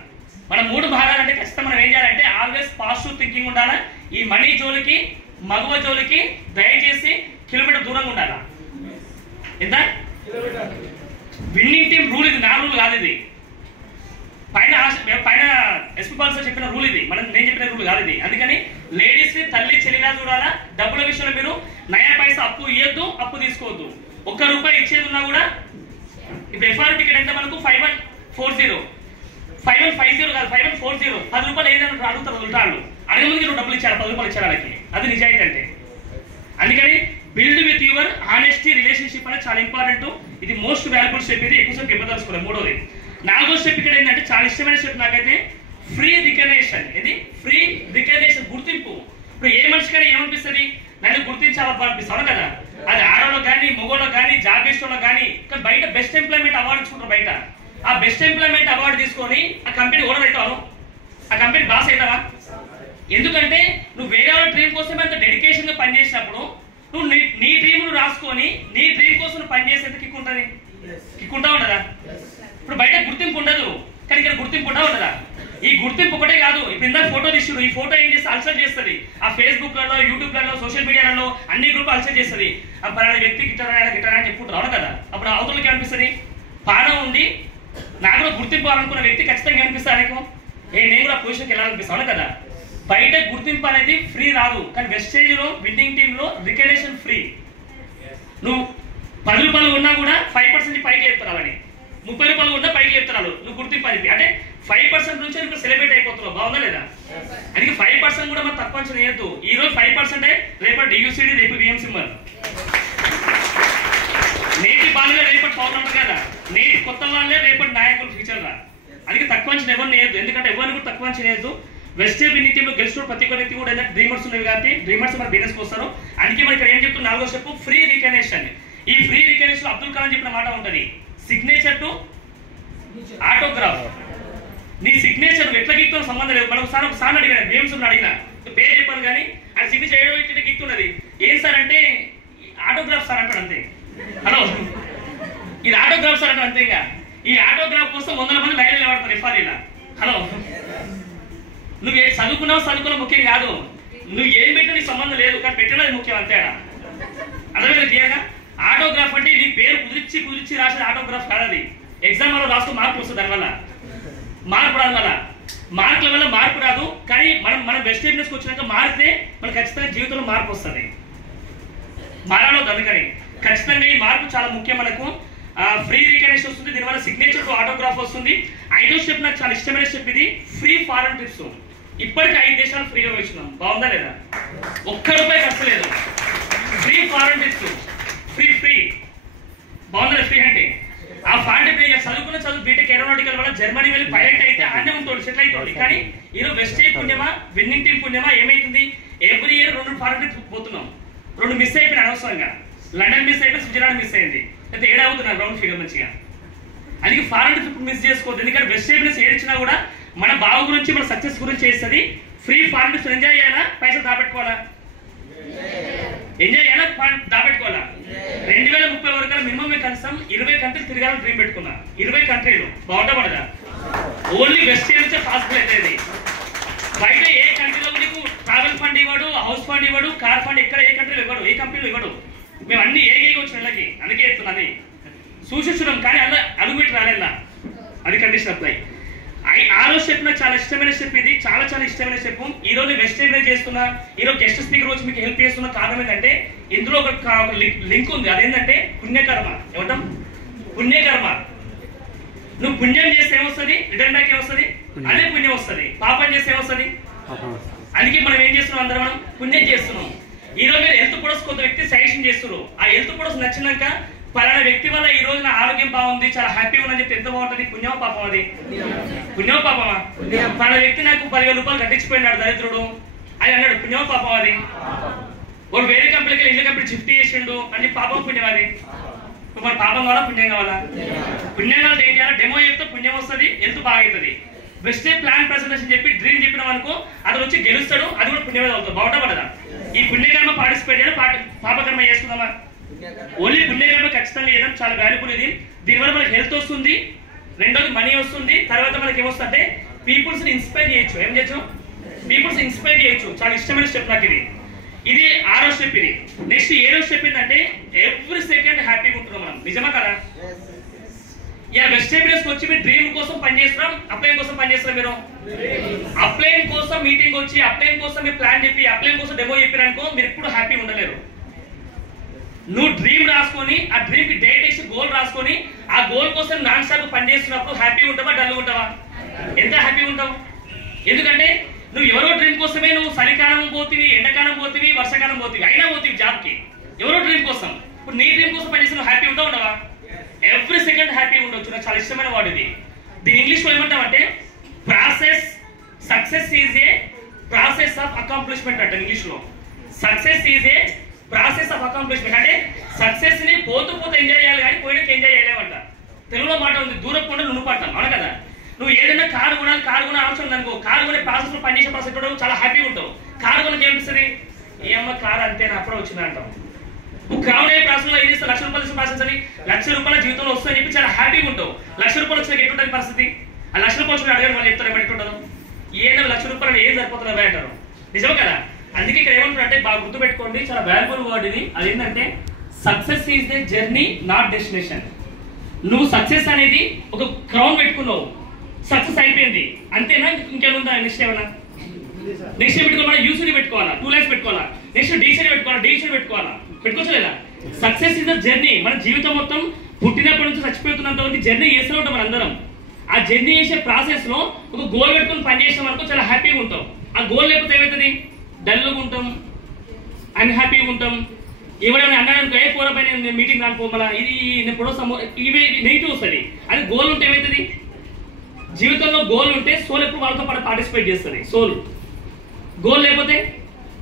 మనం 3 మారాలంటే ఖచ్చితంగా మనం ఏం చేయాలంటే ఆల్వేస్ పాజిటివ్ థింకింగ్ ఉండాలా. ఈ మనీ జోలికి, మగువ జోలికి దయచేసి కిలోమీటర్ దూరంగా ఉండాలా. ఎంత విన్నింగ్ టీం రూల్ ఇది, నా రూల్ కాదు ఇది. పైన ఎస్పీ పాల్సర్ చెప్పిన రూల్ ఇది, నేను చెప్పిన రూల్ కాదు ఇది. అందుకని లేడీస్ ని తల్లి చెల్లిలా చూడాలా. డబ్బుల విషయంలో మీరు నయా పైసా అప్పు ఇవ్వద్దు, అప్పు తీసుకోవద్దు. ₹1 ఇచ్చేది ఉన్నా కూడా ఇప్పుడు ఎఫ్ఆర్ టికెట్ ఎంత మనకు 5140, 5150 కాదు 5140. ₹10 ఏదైనా అడుగుతారు వదులుతాడు. అడిగే ముందుకి నువ్వు డబ్బులు ఇచ్చారు, ₹10 ఇచ్చారు వాళ్ళకి. అది నిజాయితీ అంటే. అందుకని build with your honesty relationship అనేది చాలా ఇంపార్టెంట్. ఇది మోస్ట్ వాల్యుబుల్ స్టెప్. ఇది ఎక్కువసేపు ఇవ్వదలుచుకోలేదు. మూడోది. 4వ స్టెప్ ఇక్కడ ఏంటంటే చాలా ఇష్టమైన స్టెప్ నాకైతే ఫ్రీ రికగ్నేషన్. ఇది ఫ్రీ రికగ్నేషన్, గుర్తింపు. ఇప్పుడు ఏ మనిషికైనా ఏమనిపిస్తుంది? నన్ను గుర్తించాలబ్బా అనిపిస్తాను కదా. అది ఆడవాళ్ళకి కానీ, మగవాళ్ళకి కానీ, జాబ్ చేసేవాళ్ళకి కానీ. బయట బెస్ట్ ఎంప్లాయ్మెంట్ అవార్డు ఇచ్చుకుంటారు బయట. ఆ బెస్ట్ ఎంప్లాయ్మెంట్ అవార్డు తీసుకొని ఆ కంపెనీ ఓనర్ అవుతావు, ఆ కంపెనీ బాస్ అవుతావా? ఎందుకంటే నువ్వు వేరే వాళ్ళ డ్రీమ్ కోసం అంత డెడికేషన్ గా పనిచేసినప్పుడు నువ్వు నీ డ్రీమ్ ను రాసుకొని నీ డ్రీమ్ కోసం నువ్వు పనిచేసేందుకు కిక్ ఉంటుంది, కిక్ ఉంటా ఉండదా? ఇప్పుడు బయట గుర్తింపు ఉండదు, కానీ ఇక్కడ గుర్తింపు ఉంటా ఉండదా? ఈ గుర్తింపు ఒకటే కాదు, ఇప్పుడు ఇందాక ఫోటో తీసుడు, ఈ ఫోటో ఏం చేస్తే అల్సర్ చేస్తుంది. ఆ ఫేస్బుక్ లలో, యూట్యూబ్ లలో, సోషల్ మీడియాలలో అన్ని గ్రూప్ అల్సర్ చేస్తుంది. ఆ పలానా వ్యక్తి గిట్టారా అని చెప్పుకుంటారు, అవును కదా? అప్పుడు అవతలకి అనిపిస్తుంది పానం ఉంది, నాకు కూడా గుర్తింపు అనుకున్న వ్యక్తి ఖచ్చితంగా అనిపిస్తా నీకు, నేను కూడా పొజిషన్కి వెళ్ళాలనిపిస్తా, అవును కదా? బయట గుర్తింపు అనేది ఫ్రీ రాదు, కానీ వెస్టేజ్ లో విన్నింగ్ టీమ్ లో రికగ్నిషన్ ఫ్రీ. నువ్వు 10 రూపాయలు ఉన్నా కూడా 5% పైకి చెప్తారు, అని 30 రూపాయలు ఉన్నా పైకి చెప్తారు. నువ్వు గుర్తింపు అని అంటే 5% నుంచి ఇప్పుడు సెలబ్రేట్ అయిపోతున్నావు, బాగుందా లేదా? అందుకే 5% కూడా మనం తక్కువ అంచనా వేయద్దు. ఈ రోజు 5% రేపటి డియూసీడీ, రేపు విఎంసీ, నేటి బాలలే రేపటి పౌరులు కదా, నేటి కొత్త వాళ్ళే రేపటి నాయకులు ఫ్యూచర్ రా. అందుకే తక్కువ అంచనా ఎవరిని వేయద్దు, ఎందుకంటే ఎవరిని కూడా తక్కువ అంచనా వేయద్దు. వెస్టే విన్నింగ్ టీమ్ లో గెలిచిన ప్రతి ఒక్క వ్యక్తి కూడా డ్రీమర్స్ ఉన్నారు కాబట్టి డ్రీమర్స్ మన బిజినెస్ వస్తారు. అందుకే మనకి ఇక్కడ ఏం చెప్తున్నా, 4వ స్టెప్ ఫ్రీ రికగ్నిషన్. ఈ ఫ్రీ రికగ్నిషన్ అబ్దుల్ కలాం చెప్పిన మాట ఉంటుంది, సిగ్నేచర్ టు ఆటోగ్రాఫ్. నీ సిగ్నేచర్ ఎట్లా గీక్తో సంబంధం లేదు. మనం సార్ అడిగాను, గేమ్స్ అడిగిన పేరు చెప్పాను కానీ అది సిగ్నేచర్ చేయడం గీక్తున్నది. ఏం సార్ అంటే ఆటోగ్రాఫ్ సార్ అంటాడు అంతే. హలో, ఇది ఆటోగ్రాఫ్ సార్ అంటే అంతే. ఇంకా ఈ ఆటోగ్రాఫ్ కోసం 100 మంది లైన్ నిలబడతారు ఎఫ్ఆర్ఈలా. హలో, నువ్వు చదువుకున్నావు ముఖ్యం కాదు, నువ్వు ఏం పెట్టినా నీకు సంబంధం లేదు, కానీ పెట్టినది ముఖ్యం అంతే. అర్థమైంది క్లియర్గా? ఆటోగ్రాఫ్ అంటే నీ పేరు కుదిర్చి రాసిన ఆటోగ్రాఫ్ కాదు అది. ఎగ్జామ్ వల్ల రాస్తూ మార్పు వస్తుంది, దానివల్ల మార్పు రాదు. వల్ల మార్కుల వల్ల మార్పు రాదు, కానీ మనం బెస్ట్ బిజినెస్కి వచ్చినాక మారితే మనకు ఖచ్చితంగా జీవితంలో మార్పు వస్తుంది. మారాలో అందుకని ఖచ్చితంగా ఈ మార్పు చాలా ముఖ్యం. మనకు ఫ్రీ రికగ్నిషన్ వస్తుంది, దీనివల్ల సిగ్నేచర్ టు ఆటోగ్రాఫ్ వస్తుంది. 5వ స్టెప్ నాకు చాలా ఇష్టమైన స్టెప్, ఇది ఫ్రీ ఫారెన్ ట్రిప్స్. ఇప్పటికి 5 దేశాలు ఫ్రీగా వచ్చినాం, బాగుందా లేదా? ₹1 ఖర్చు లేదు. ఫ్రీ ఫారెన్ ట్రిప్స్, ఫ్రీ బాగుందా? ఫ్రీ అంటే ఆ ఫారెన్ ట్రిప్ చదువు బీటెక్ ఏరోనాటికల్ వల్ల జర్మనీ వెళ్ళి పైలట్ అయితే అన్నీ ఉంటుంది, సెటిల్ అవుతుంది. కానీ ఈరోజు వెస్టేజ్ పుణ్యమా, విన్నింగ్ టీమ్ పుణ్యమా ఏమైతుంది, ఎవ్రీ ఇయర్ 2 ఫారెన్ ట్రిప్స్ పోతున్నాం. 2 మిస్ అయిపోయిన అనవసరంగా. లండన్ మిస్ అయిపోయి, స్విట్జర్లాండ్ మిస్ అయింది, అయితే ఏడవుతున్నారు రౌండ్ ఫిగర్ మంచిగా. అందుకే ఫారెన్ ట్రిప్ మిస్ చేసుకోవద్దు, ఎందుకంటే వెస్టేజ్ బిజినెస్ ఏడిచ్చినా కూడా మన బావు గురించి, మన సక్సెస్ గురించి చేస్తుంది. ఫ్రీ ఫారెన్ ట్రిప్స్ ఎంజాయ్ చేయాలా, పైసలు దాపెట్టుకోవాలా? ఎంజాయ్ చేయాలా, దాపెట్టుకోవాలా? 2030 వరకు మినిమం కనీసం 20 కంట్రీలు తిరగాలని డ్రీమ్ పెట్టుకున్నా. 20 కంట్రీలు బాగుంటా పడదా? ఓన్లీ వెస్టేజ్ నుంచే పాసిబుల్ అవుతుంది. బయట ఏ కంట్రీలో నీకు ట్రావెల్ ఫండ్ ఇవ్వడు, హౌస్ ఫండ్ ఇవ్వడు, కార్ ఫండ్ ఎక్కడ ఏ కంట్రీలో ఇవ్వడు, ఏ కంపెనీలో ఇవ్వడు. మేము అన్ని ఏగేగి వచ్చిన నెలకి, అందుకే చెప్తున్నది సూచిస్తున్నాం, కానీ అలా అడుగుపెట్టి రాలేలా, అది కండిషన్ అప్లై. 6వ స్టెప్ నాకు చాలా ఇష్టమైన స్టెప్, ఇది చాలా ఇష్టమైన స్టెప్. ఈ రోజు వెస్టేజ్ చేస్తున్నా, ఈరోజు గెస్ట్ స్పీకర్ వచ్చి మీకు హెల్ప్ చేస్తున్న కారణం ఏంటంటే ఇందులో ఒక లింక్ ఉంది, అదేంటంటే పుణ్యకర్మ. ఏమంటాం? పుణ్యకర్మ. నువ్వు పుణ్యం చేస్తే ఏమొస్తుంది, రిటర్న్ బ్యాక్ ఏమొస్తుంది, అదే పుణ్యం వస్తుంది. పాపం చేస్తే ఏమొస్తుంది. అందుకే మనం ఏం చేస్తున్నాం, అందరం మనం పుణ్యం చేస్తున్నాం. ఈ రోజు మీరు హెల్త్ ప్రొడక్ట్స్ కొంత వ్యక్తి సజెషన్ చేస్తున్నారు, ఆ హెల్త్ ప్రొడక్ట్స్ నచ్చినాక పలానా వ్యక్తి వల్ల ఈ రోజు నా ఆరోగ్యం బాగుంది, చాలా హ్యాపీగా ఉందని చెప్పి ఎంత బాగుంటుంది. పుణ్యమా పాపం? అది పుణ్యమా పాపమా? పలానా వ్యక్తి నాకు 10,000 రూపాయలు కట్టించిపోయినాడు దరిద్రుడు అని అన్నాడు, పుణ్యమా పాపం? అది వాడు వేరే కంపెనీకి ఇల్లు కంపెనీ షిఫ్ట్ చేసిండు అని పాపం పుణ్యం? అది మన పాపం కావాలా, పుణ్యం కావాలా? పుణ్యం కావాలి ఏం చేయాలి, డెమో చెప్తే పుణ్యం వస్తుంది, హెల్త్ బాగా అవుతుంది. బెస్ట్ ప్లాన్ ప్రెసెంటేషన్ చెప్పి డ్రీమ్ చెప్పినాం అనుకో, అతను వచ్చి గెలుస్తాడు, అది కూడా పుణ్యమే అవుతుంది. బాగుంటా పడదా? ఈ పుణ్యకర్మ పార్టిసిపేట్ చేయాలి, పాపకర్మ చేసుకుందామా? ఓన్లీ పుణ్యకర్మ ఖచ్చితంగా చేయడం చాలా వాల్యుబుల్. ఇది దీనివల్ల మనకి హెల్త్ వస్తుంది, రెండోది మనీ వస్తుంది, తర్వాత మనకి ఏమొస్తుందంటే పీపుల్స్ ని ఇన్స్పైర్ చేయొచ్చు. ఏం చేయొచ్చు? పీపుల్స్ ఇన్స్పైర్ చేయొచ్చు. చాలా ఇష్టమైన స్టెప్ నాకు ఇది 6వ స్టెప్. ఇది నెక్స్ట్ 7వ స్టెప్ ఏంటంటే ఎవ్రీ సెకండ్ హ్యాపీగా ఉంటున్నాం మనం. నిజమా కదా? ఇలా వెస్టేబుల్స్ వచ్చి మీరు డ్రీమ్ కోసం పనిచేస్తున్నాం, అప్లైన్ కోసం పనిచేస్తున్నాం. మీరు అప్లైన్ కోసం మీటింగ్ వచ్చి, అప్లైన్ కోసం మీరు ప్లాన్ చెప్పి, అప్లైన్ కోసం డెమో చెప్పారనుకో, మీరు ఎప్పుడు హ్యాపీగా ఉండలేరు. నువ్వు డ్రీమ్ రాసుకొని, ఆ డ్రీమ్ కి డేట్ వేసి గోల్ రాసుకొని, ఆ గోల్ కోసం నాన్ స్టాప్ పనిచేస్తున్నప్పుడు హ్యాపీగా ఉంటావా, డల్గా ఉంటావా? ఎంత హ్యాపీగా ఉంటావు? ఎందుకంటే నువ్వు ఎవరో డ్రీమ్ కోసమే నువ్వు చలికాలం పోతివి, ఎండాకాలం పోతివి, వర్షాకాలం పోతివి, అయినా పోతివి జాబ్కి, ఎవరో డ్రీమ్ కోసం. ఇప్పుడు నీ డ్రీమ్ కోసం పనిచేసి నువ్వు హ్యాపీ ఉంటావు, ఉండవా? ఎవ్రీ సెకండ్ హ్యాపీ ఉండొచ్చు. నాకు చాలా ఇష్టమైన వాడు ఇది. దీని ఇంగ్లీష్ లో ఏమంటామంటే process, success is a process of accomplishment అంట ఇంగ్లీష్ లో. Success is a process of accomplishment అంటే సక్సెస్ ని పోతూ ఎంజాయ్ చేయాలి, కానీ పోయినాక ఎంజాయ్ చేయలేమంట. తెలుగులో మాట ఉంది, దూరం కొండ నువ్వు పడతాం, అవును కదా? నువ్వు ఏదైనా కారు కొనే అవసరం ఉంది అనుకో, కారు కొనే ప్రాసెస్ లో పనిచేసే ప్రాసెస్ కూడా చాలా హ్యాపీగా ఉంటావు. కారు కొనకి ఏమిస్తుంది, ఏమో కారు అంతే అప్పుడే వచ్చింది అంటాం. క్రౌడ్ అయ్యే ప్రాసెస్లో ఏం చేస్తావు? 1,00,000 రూపాయలు ప్రాసెస్ అని 1,00,000 రూపాయల జీవితంలో వస్తాయని చెప్పి చాలా హ్యాపీగా ఉంటావు. 1,00,000 రూపాయలు వచ్చిన ఎటువంటి పరిస్థితి? ఆ 1,00,000 రూపాయలు అడగడం వాళ్ళు చెప్తారు ఏమంటే ఉండదు. ఏంటో 1,00,000 రూపాయలు ఏం సరిపోతుందా అంటారు. నిజమే కదా? అందుకే ఇక్కడ ఏమంటారంటే బాగా గుర్తుపెట్టుకోండి, చాలా వాల్యుబుల్ వర్డ్ ఇది. అదేంటంటే success is the journey not destination. నువ్వు సక్సెస్ అనేది ఒక క్రౌన్ పెట్టుకున్నావు, సక్సెస్ అయిపోయింది అంతేనా? ఇంకేముందా నెక్స్ట్ ఏమన్నా? నెక్స్ట్ పెట్టుకోవాలా? యూసీడీ పెట్టుకోవాలా? 2 lakhs పెట్టుకోవాలా? నెక్స్ట్ డీసీడీ పెట్టుకోవాలా? డీసీడీ పెట్టుకోవాలా? పెట్టుకోవచ్చు లేదా? Success is the journey. మన జీవితం మొత్తం పుట్టినప్పటి నుంచి చచ్చిపోతున్నంత వరకు జర్నీ చేస్తూ ఉంటాం మనందరం. ఆ జర్నీ చేసే ప్రాసెస్ లో ఒక గోల్ పెట్టుకుని పని చేసిన వరకు చాలా హ్యాపీగా ఉంటాం. ఆ గోల్ లేకపోతే ఏమవుతుంది? డల్గా ఉంటాం, అన్హ్యాపీగా ఉంటాం. ఎవరైనా అన్నాడు ఏ కూర పైన మీటింగ్ రాకపోమలా ఇది పొడవు ఇవే నెగిటివ్ వస్తుంది. అది గోల్ ఉంటే ఏమవుతుంది? జీవితంలో గోల్ ఉంటే సోల్ ఎప్పుడు వాళ్ళతో పాటు పార్టిసిపేట్ చేస్తుంది. సోల్ గోల్ లేకపోతే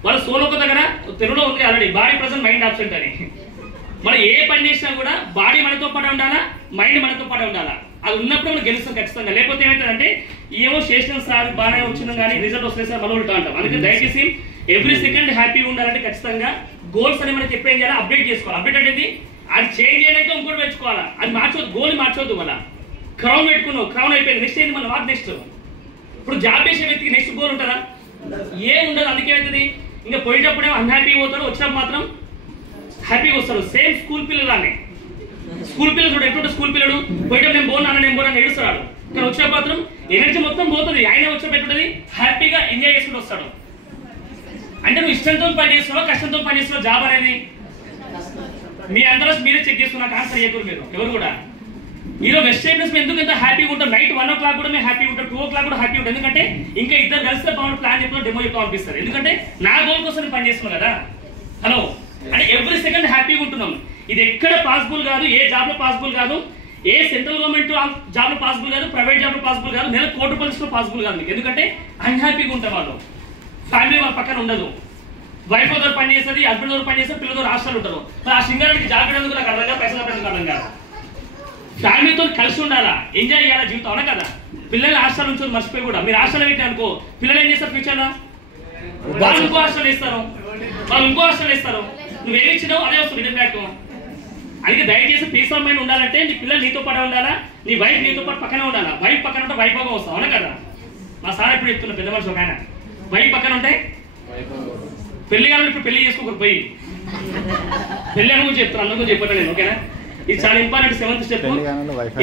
వాళ్ళ సోల్ ఒక దగ్గర తెలుగులో ఉంది already, body present mind absent అని. మనం ఏ పని చేసినా కూడా బాడీ మనతో పాటు ఉండాలా, మైండ్ మనతో పాటు ఉండాలా. అది ఉన్నప్పుడు మనం గెలుస్తాం ఖచ్చితంగా. లేకపోతే ఏమవుతుందంటే ఏమో చేసిన సార్ బాగానే వచ్చినాం కానీ రిజల్ట్ వస్తే సార్ మనం ఉంటా అంటాం. అందుకే దయచేసి ఎవ్రీ సెకండ్ హ్యాపీగా ఉండాలంటే ఖచ్చితంగా గోల్స్ అని మనకి ఎప్పుడు ఏం చేయాలి? అప్డేట్ చేసుకోవాలి. అప్డేట్ అనేది అది చేంజ్ చేయడానికి ఇంకోటి పెంచుకోవాలా. అది మార్చవద్దు, గోల్ మార్చవద్దు. మళ్ళీ క్రౌన్ పెట్టుకున్నావు, క్రౌన్ అయిపోయింది, నెక్స్ట్ ఏంటి? మన వాట్ నెక్స్ట్? ఇప్పుడు జాబ్ చేసే వ్యక్తికి నెక్స్ట్ గోల్ ఉంటుందా? ఏం ఉండదు. అందుకే అవుతుంది ఇంకా పోయేటప్పుడేమో అన్హ్యాపీగా పోతాడు, వచ్చినప్పుడు మాత్రం హ్యాపీగా వస్తాడు. Same school పిల్లలానే. స్కూల్ పిల్లలు చూడు ఎటువంటి స్కూల్ పిల్లడు పోయేటప్పుడు నేను పోను ఏడుస్తాడు, కానీ వచ్చిన మాత్రం ఎనర్జీ మొత్తం పోతుంది. ఆయన వచ్చినప్పుడు ఎటువంటిది హ్యాపీగా ఎంజాయ్ చేసుకుంటూ వస్తాడు. అంటే నువ్వు ఇష్టంతో పని చేస్తున్నావు, కష్టంతో పని చేస్తున్నావు. జాబ్ అనేది మీ అందరూ మీరే చెక్ చేసుకున్నాక ఆన్సర్ చేయకూడదు మీరు ఎవరు కూడా. ఈరోజు వెస్ట్ టైమ్స్ ఎందుకు ఎంత హ్యాపీగా ఉంటాం? నైట్ 1 o'clock కూడా మేము హ్యాపీగా ఉంటాం, 2 o'clock కూడా హ్యాపీ ఉంటాం. ఎందుకంటే ఇంకా ఇద్దరు కలిస్తే బాగుంటుంది, ప్లాన్ చెప్పిన డెమో చెప్తా అనిపిస్తారు. ఎందుకంటే నా గోల్ కోసం నేను పని చేస్తున్నాను కదా. హలో అంటే ఎవ్రీ సెకండ్ హ్యాపీగా ఉంటున్నాం. ఇది ఎక్కడ పాసిబుల్ కాదు, ఏ జాబ్ లో పాసిబుల్ కాదు, ఏ సెంట్రల్ గవర్నమెంట్ జాబ్ లో పాసిబుల్ కాదు, ప్రైవేట్ జాబ్ లో పాసిబుల్ కాదు, నెల కోటి రూపాయలు పాసిబుల్ కాదు మీకు. ఎందుకంటే అన్హ్యాపీగా ఉంటాం. వాళ్ళు ఫ్యామిలీ వాళ్ళ పక్కన ఉండదు. వైఫ్ దగ్గర పని చేస్తుంది, హస్బెండ్ దగ్గర పని చేస్తారు, పిల్లలతో హాస్టల్ ఉంటారు. మరి ఆ సింగర్కి జాబ్ ఎందుకు నాకు అర్థం కాదు, పైసలు ఎందుకు అర్థం కాదు. ఫ్యామిలీతో కలిసి ఉండాలా, ఎంజాయ్ చేయాలా జీవితం, అవునా కదా? పిల్లలు హాస్టల్ నుంచి మర్చిపోయి కూడా మీరు హాస్టల్ పెట్టి అనుకో, పిల్లలు ఏం చేస్తారు ఫ్యూచర్లో? వాళ్ళు ఇంకో హాస్టల్ వేస్తారు, వాళ్ళు ఇంకో హాస్టల్ వేస్తారు. నువ్వేమి ఇచ్చినావు అదే వస్తుంది ఇంపాక్ట్. అందుకే దయచేసి పీస్ ఆఫ్ మైండ్ ఉండాలంటే నీ పిల్లలు నీతో పాటు ఉండాలా, నీ వైఫ్ నీతో పాటు పక్కనే ఉండాలా. వైఫ్ పక్కన ఉంటే వైభోగం వస్తావు, అవునా కదా? మా సార్ ఎప్పుడు చెప్తున్నా పెద్ద మనిషి ఒక ఆయన, వైఫ్ పక్కన ఉంటే పెళ్లి కావాలి. ఇప్పుడు పెళ్లి చేసుకోకరు పోయి పెళ్లి అని చెప్తాను, అందరూ చెప్పాను నేను, ఓకేనా? ఇది చాలా ఇంపార్టెంట్. 7th step.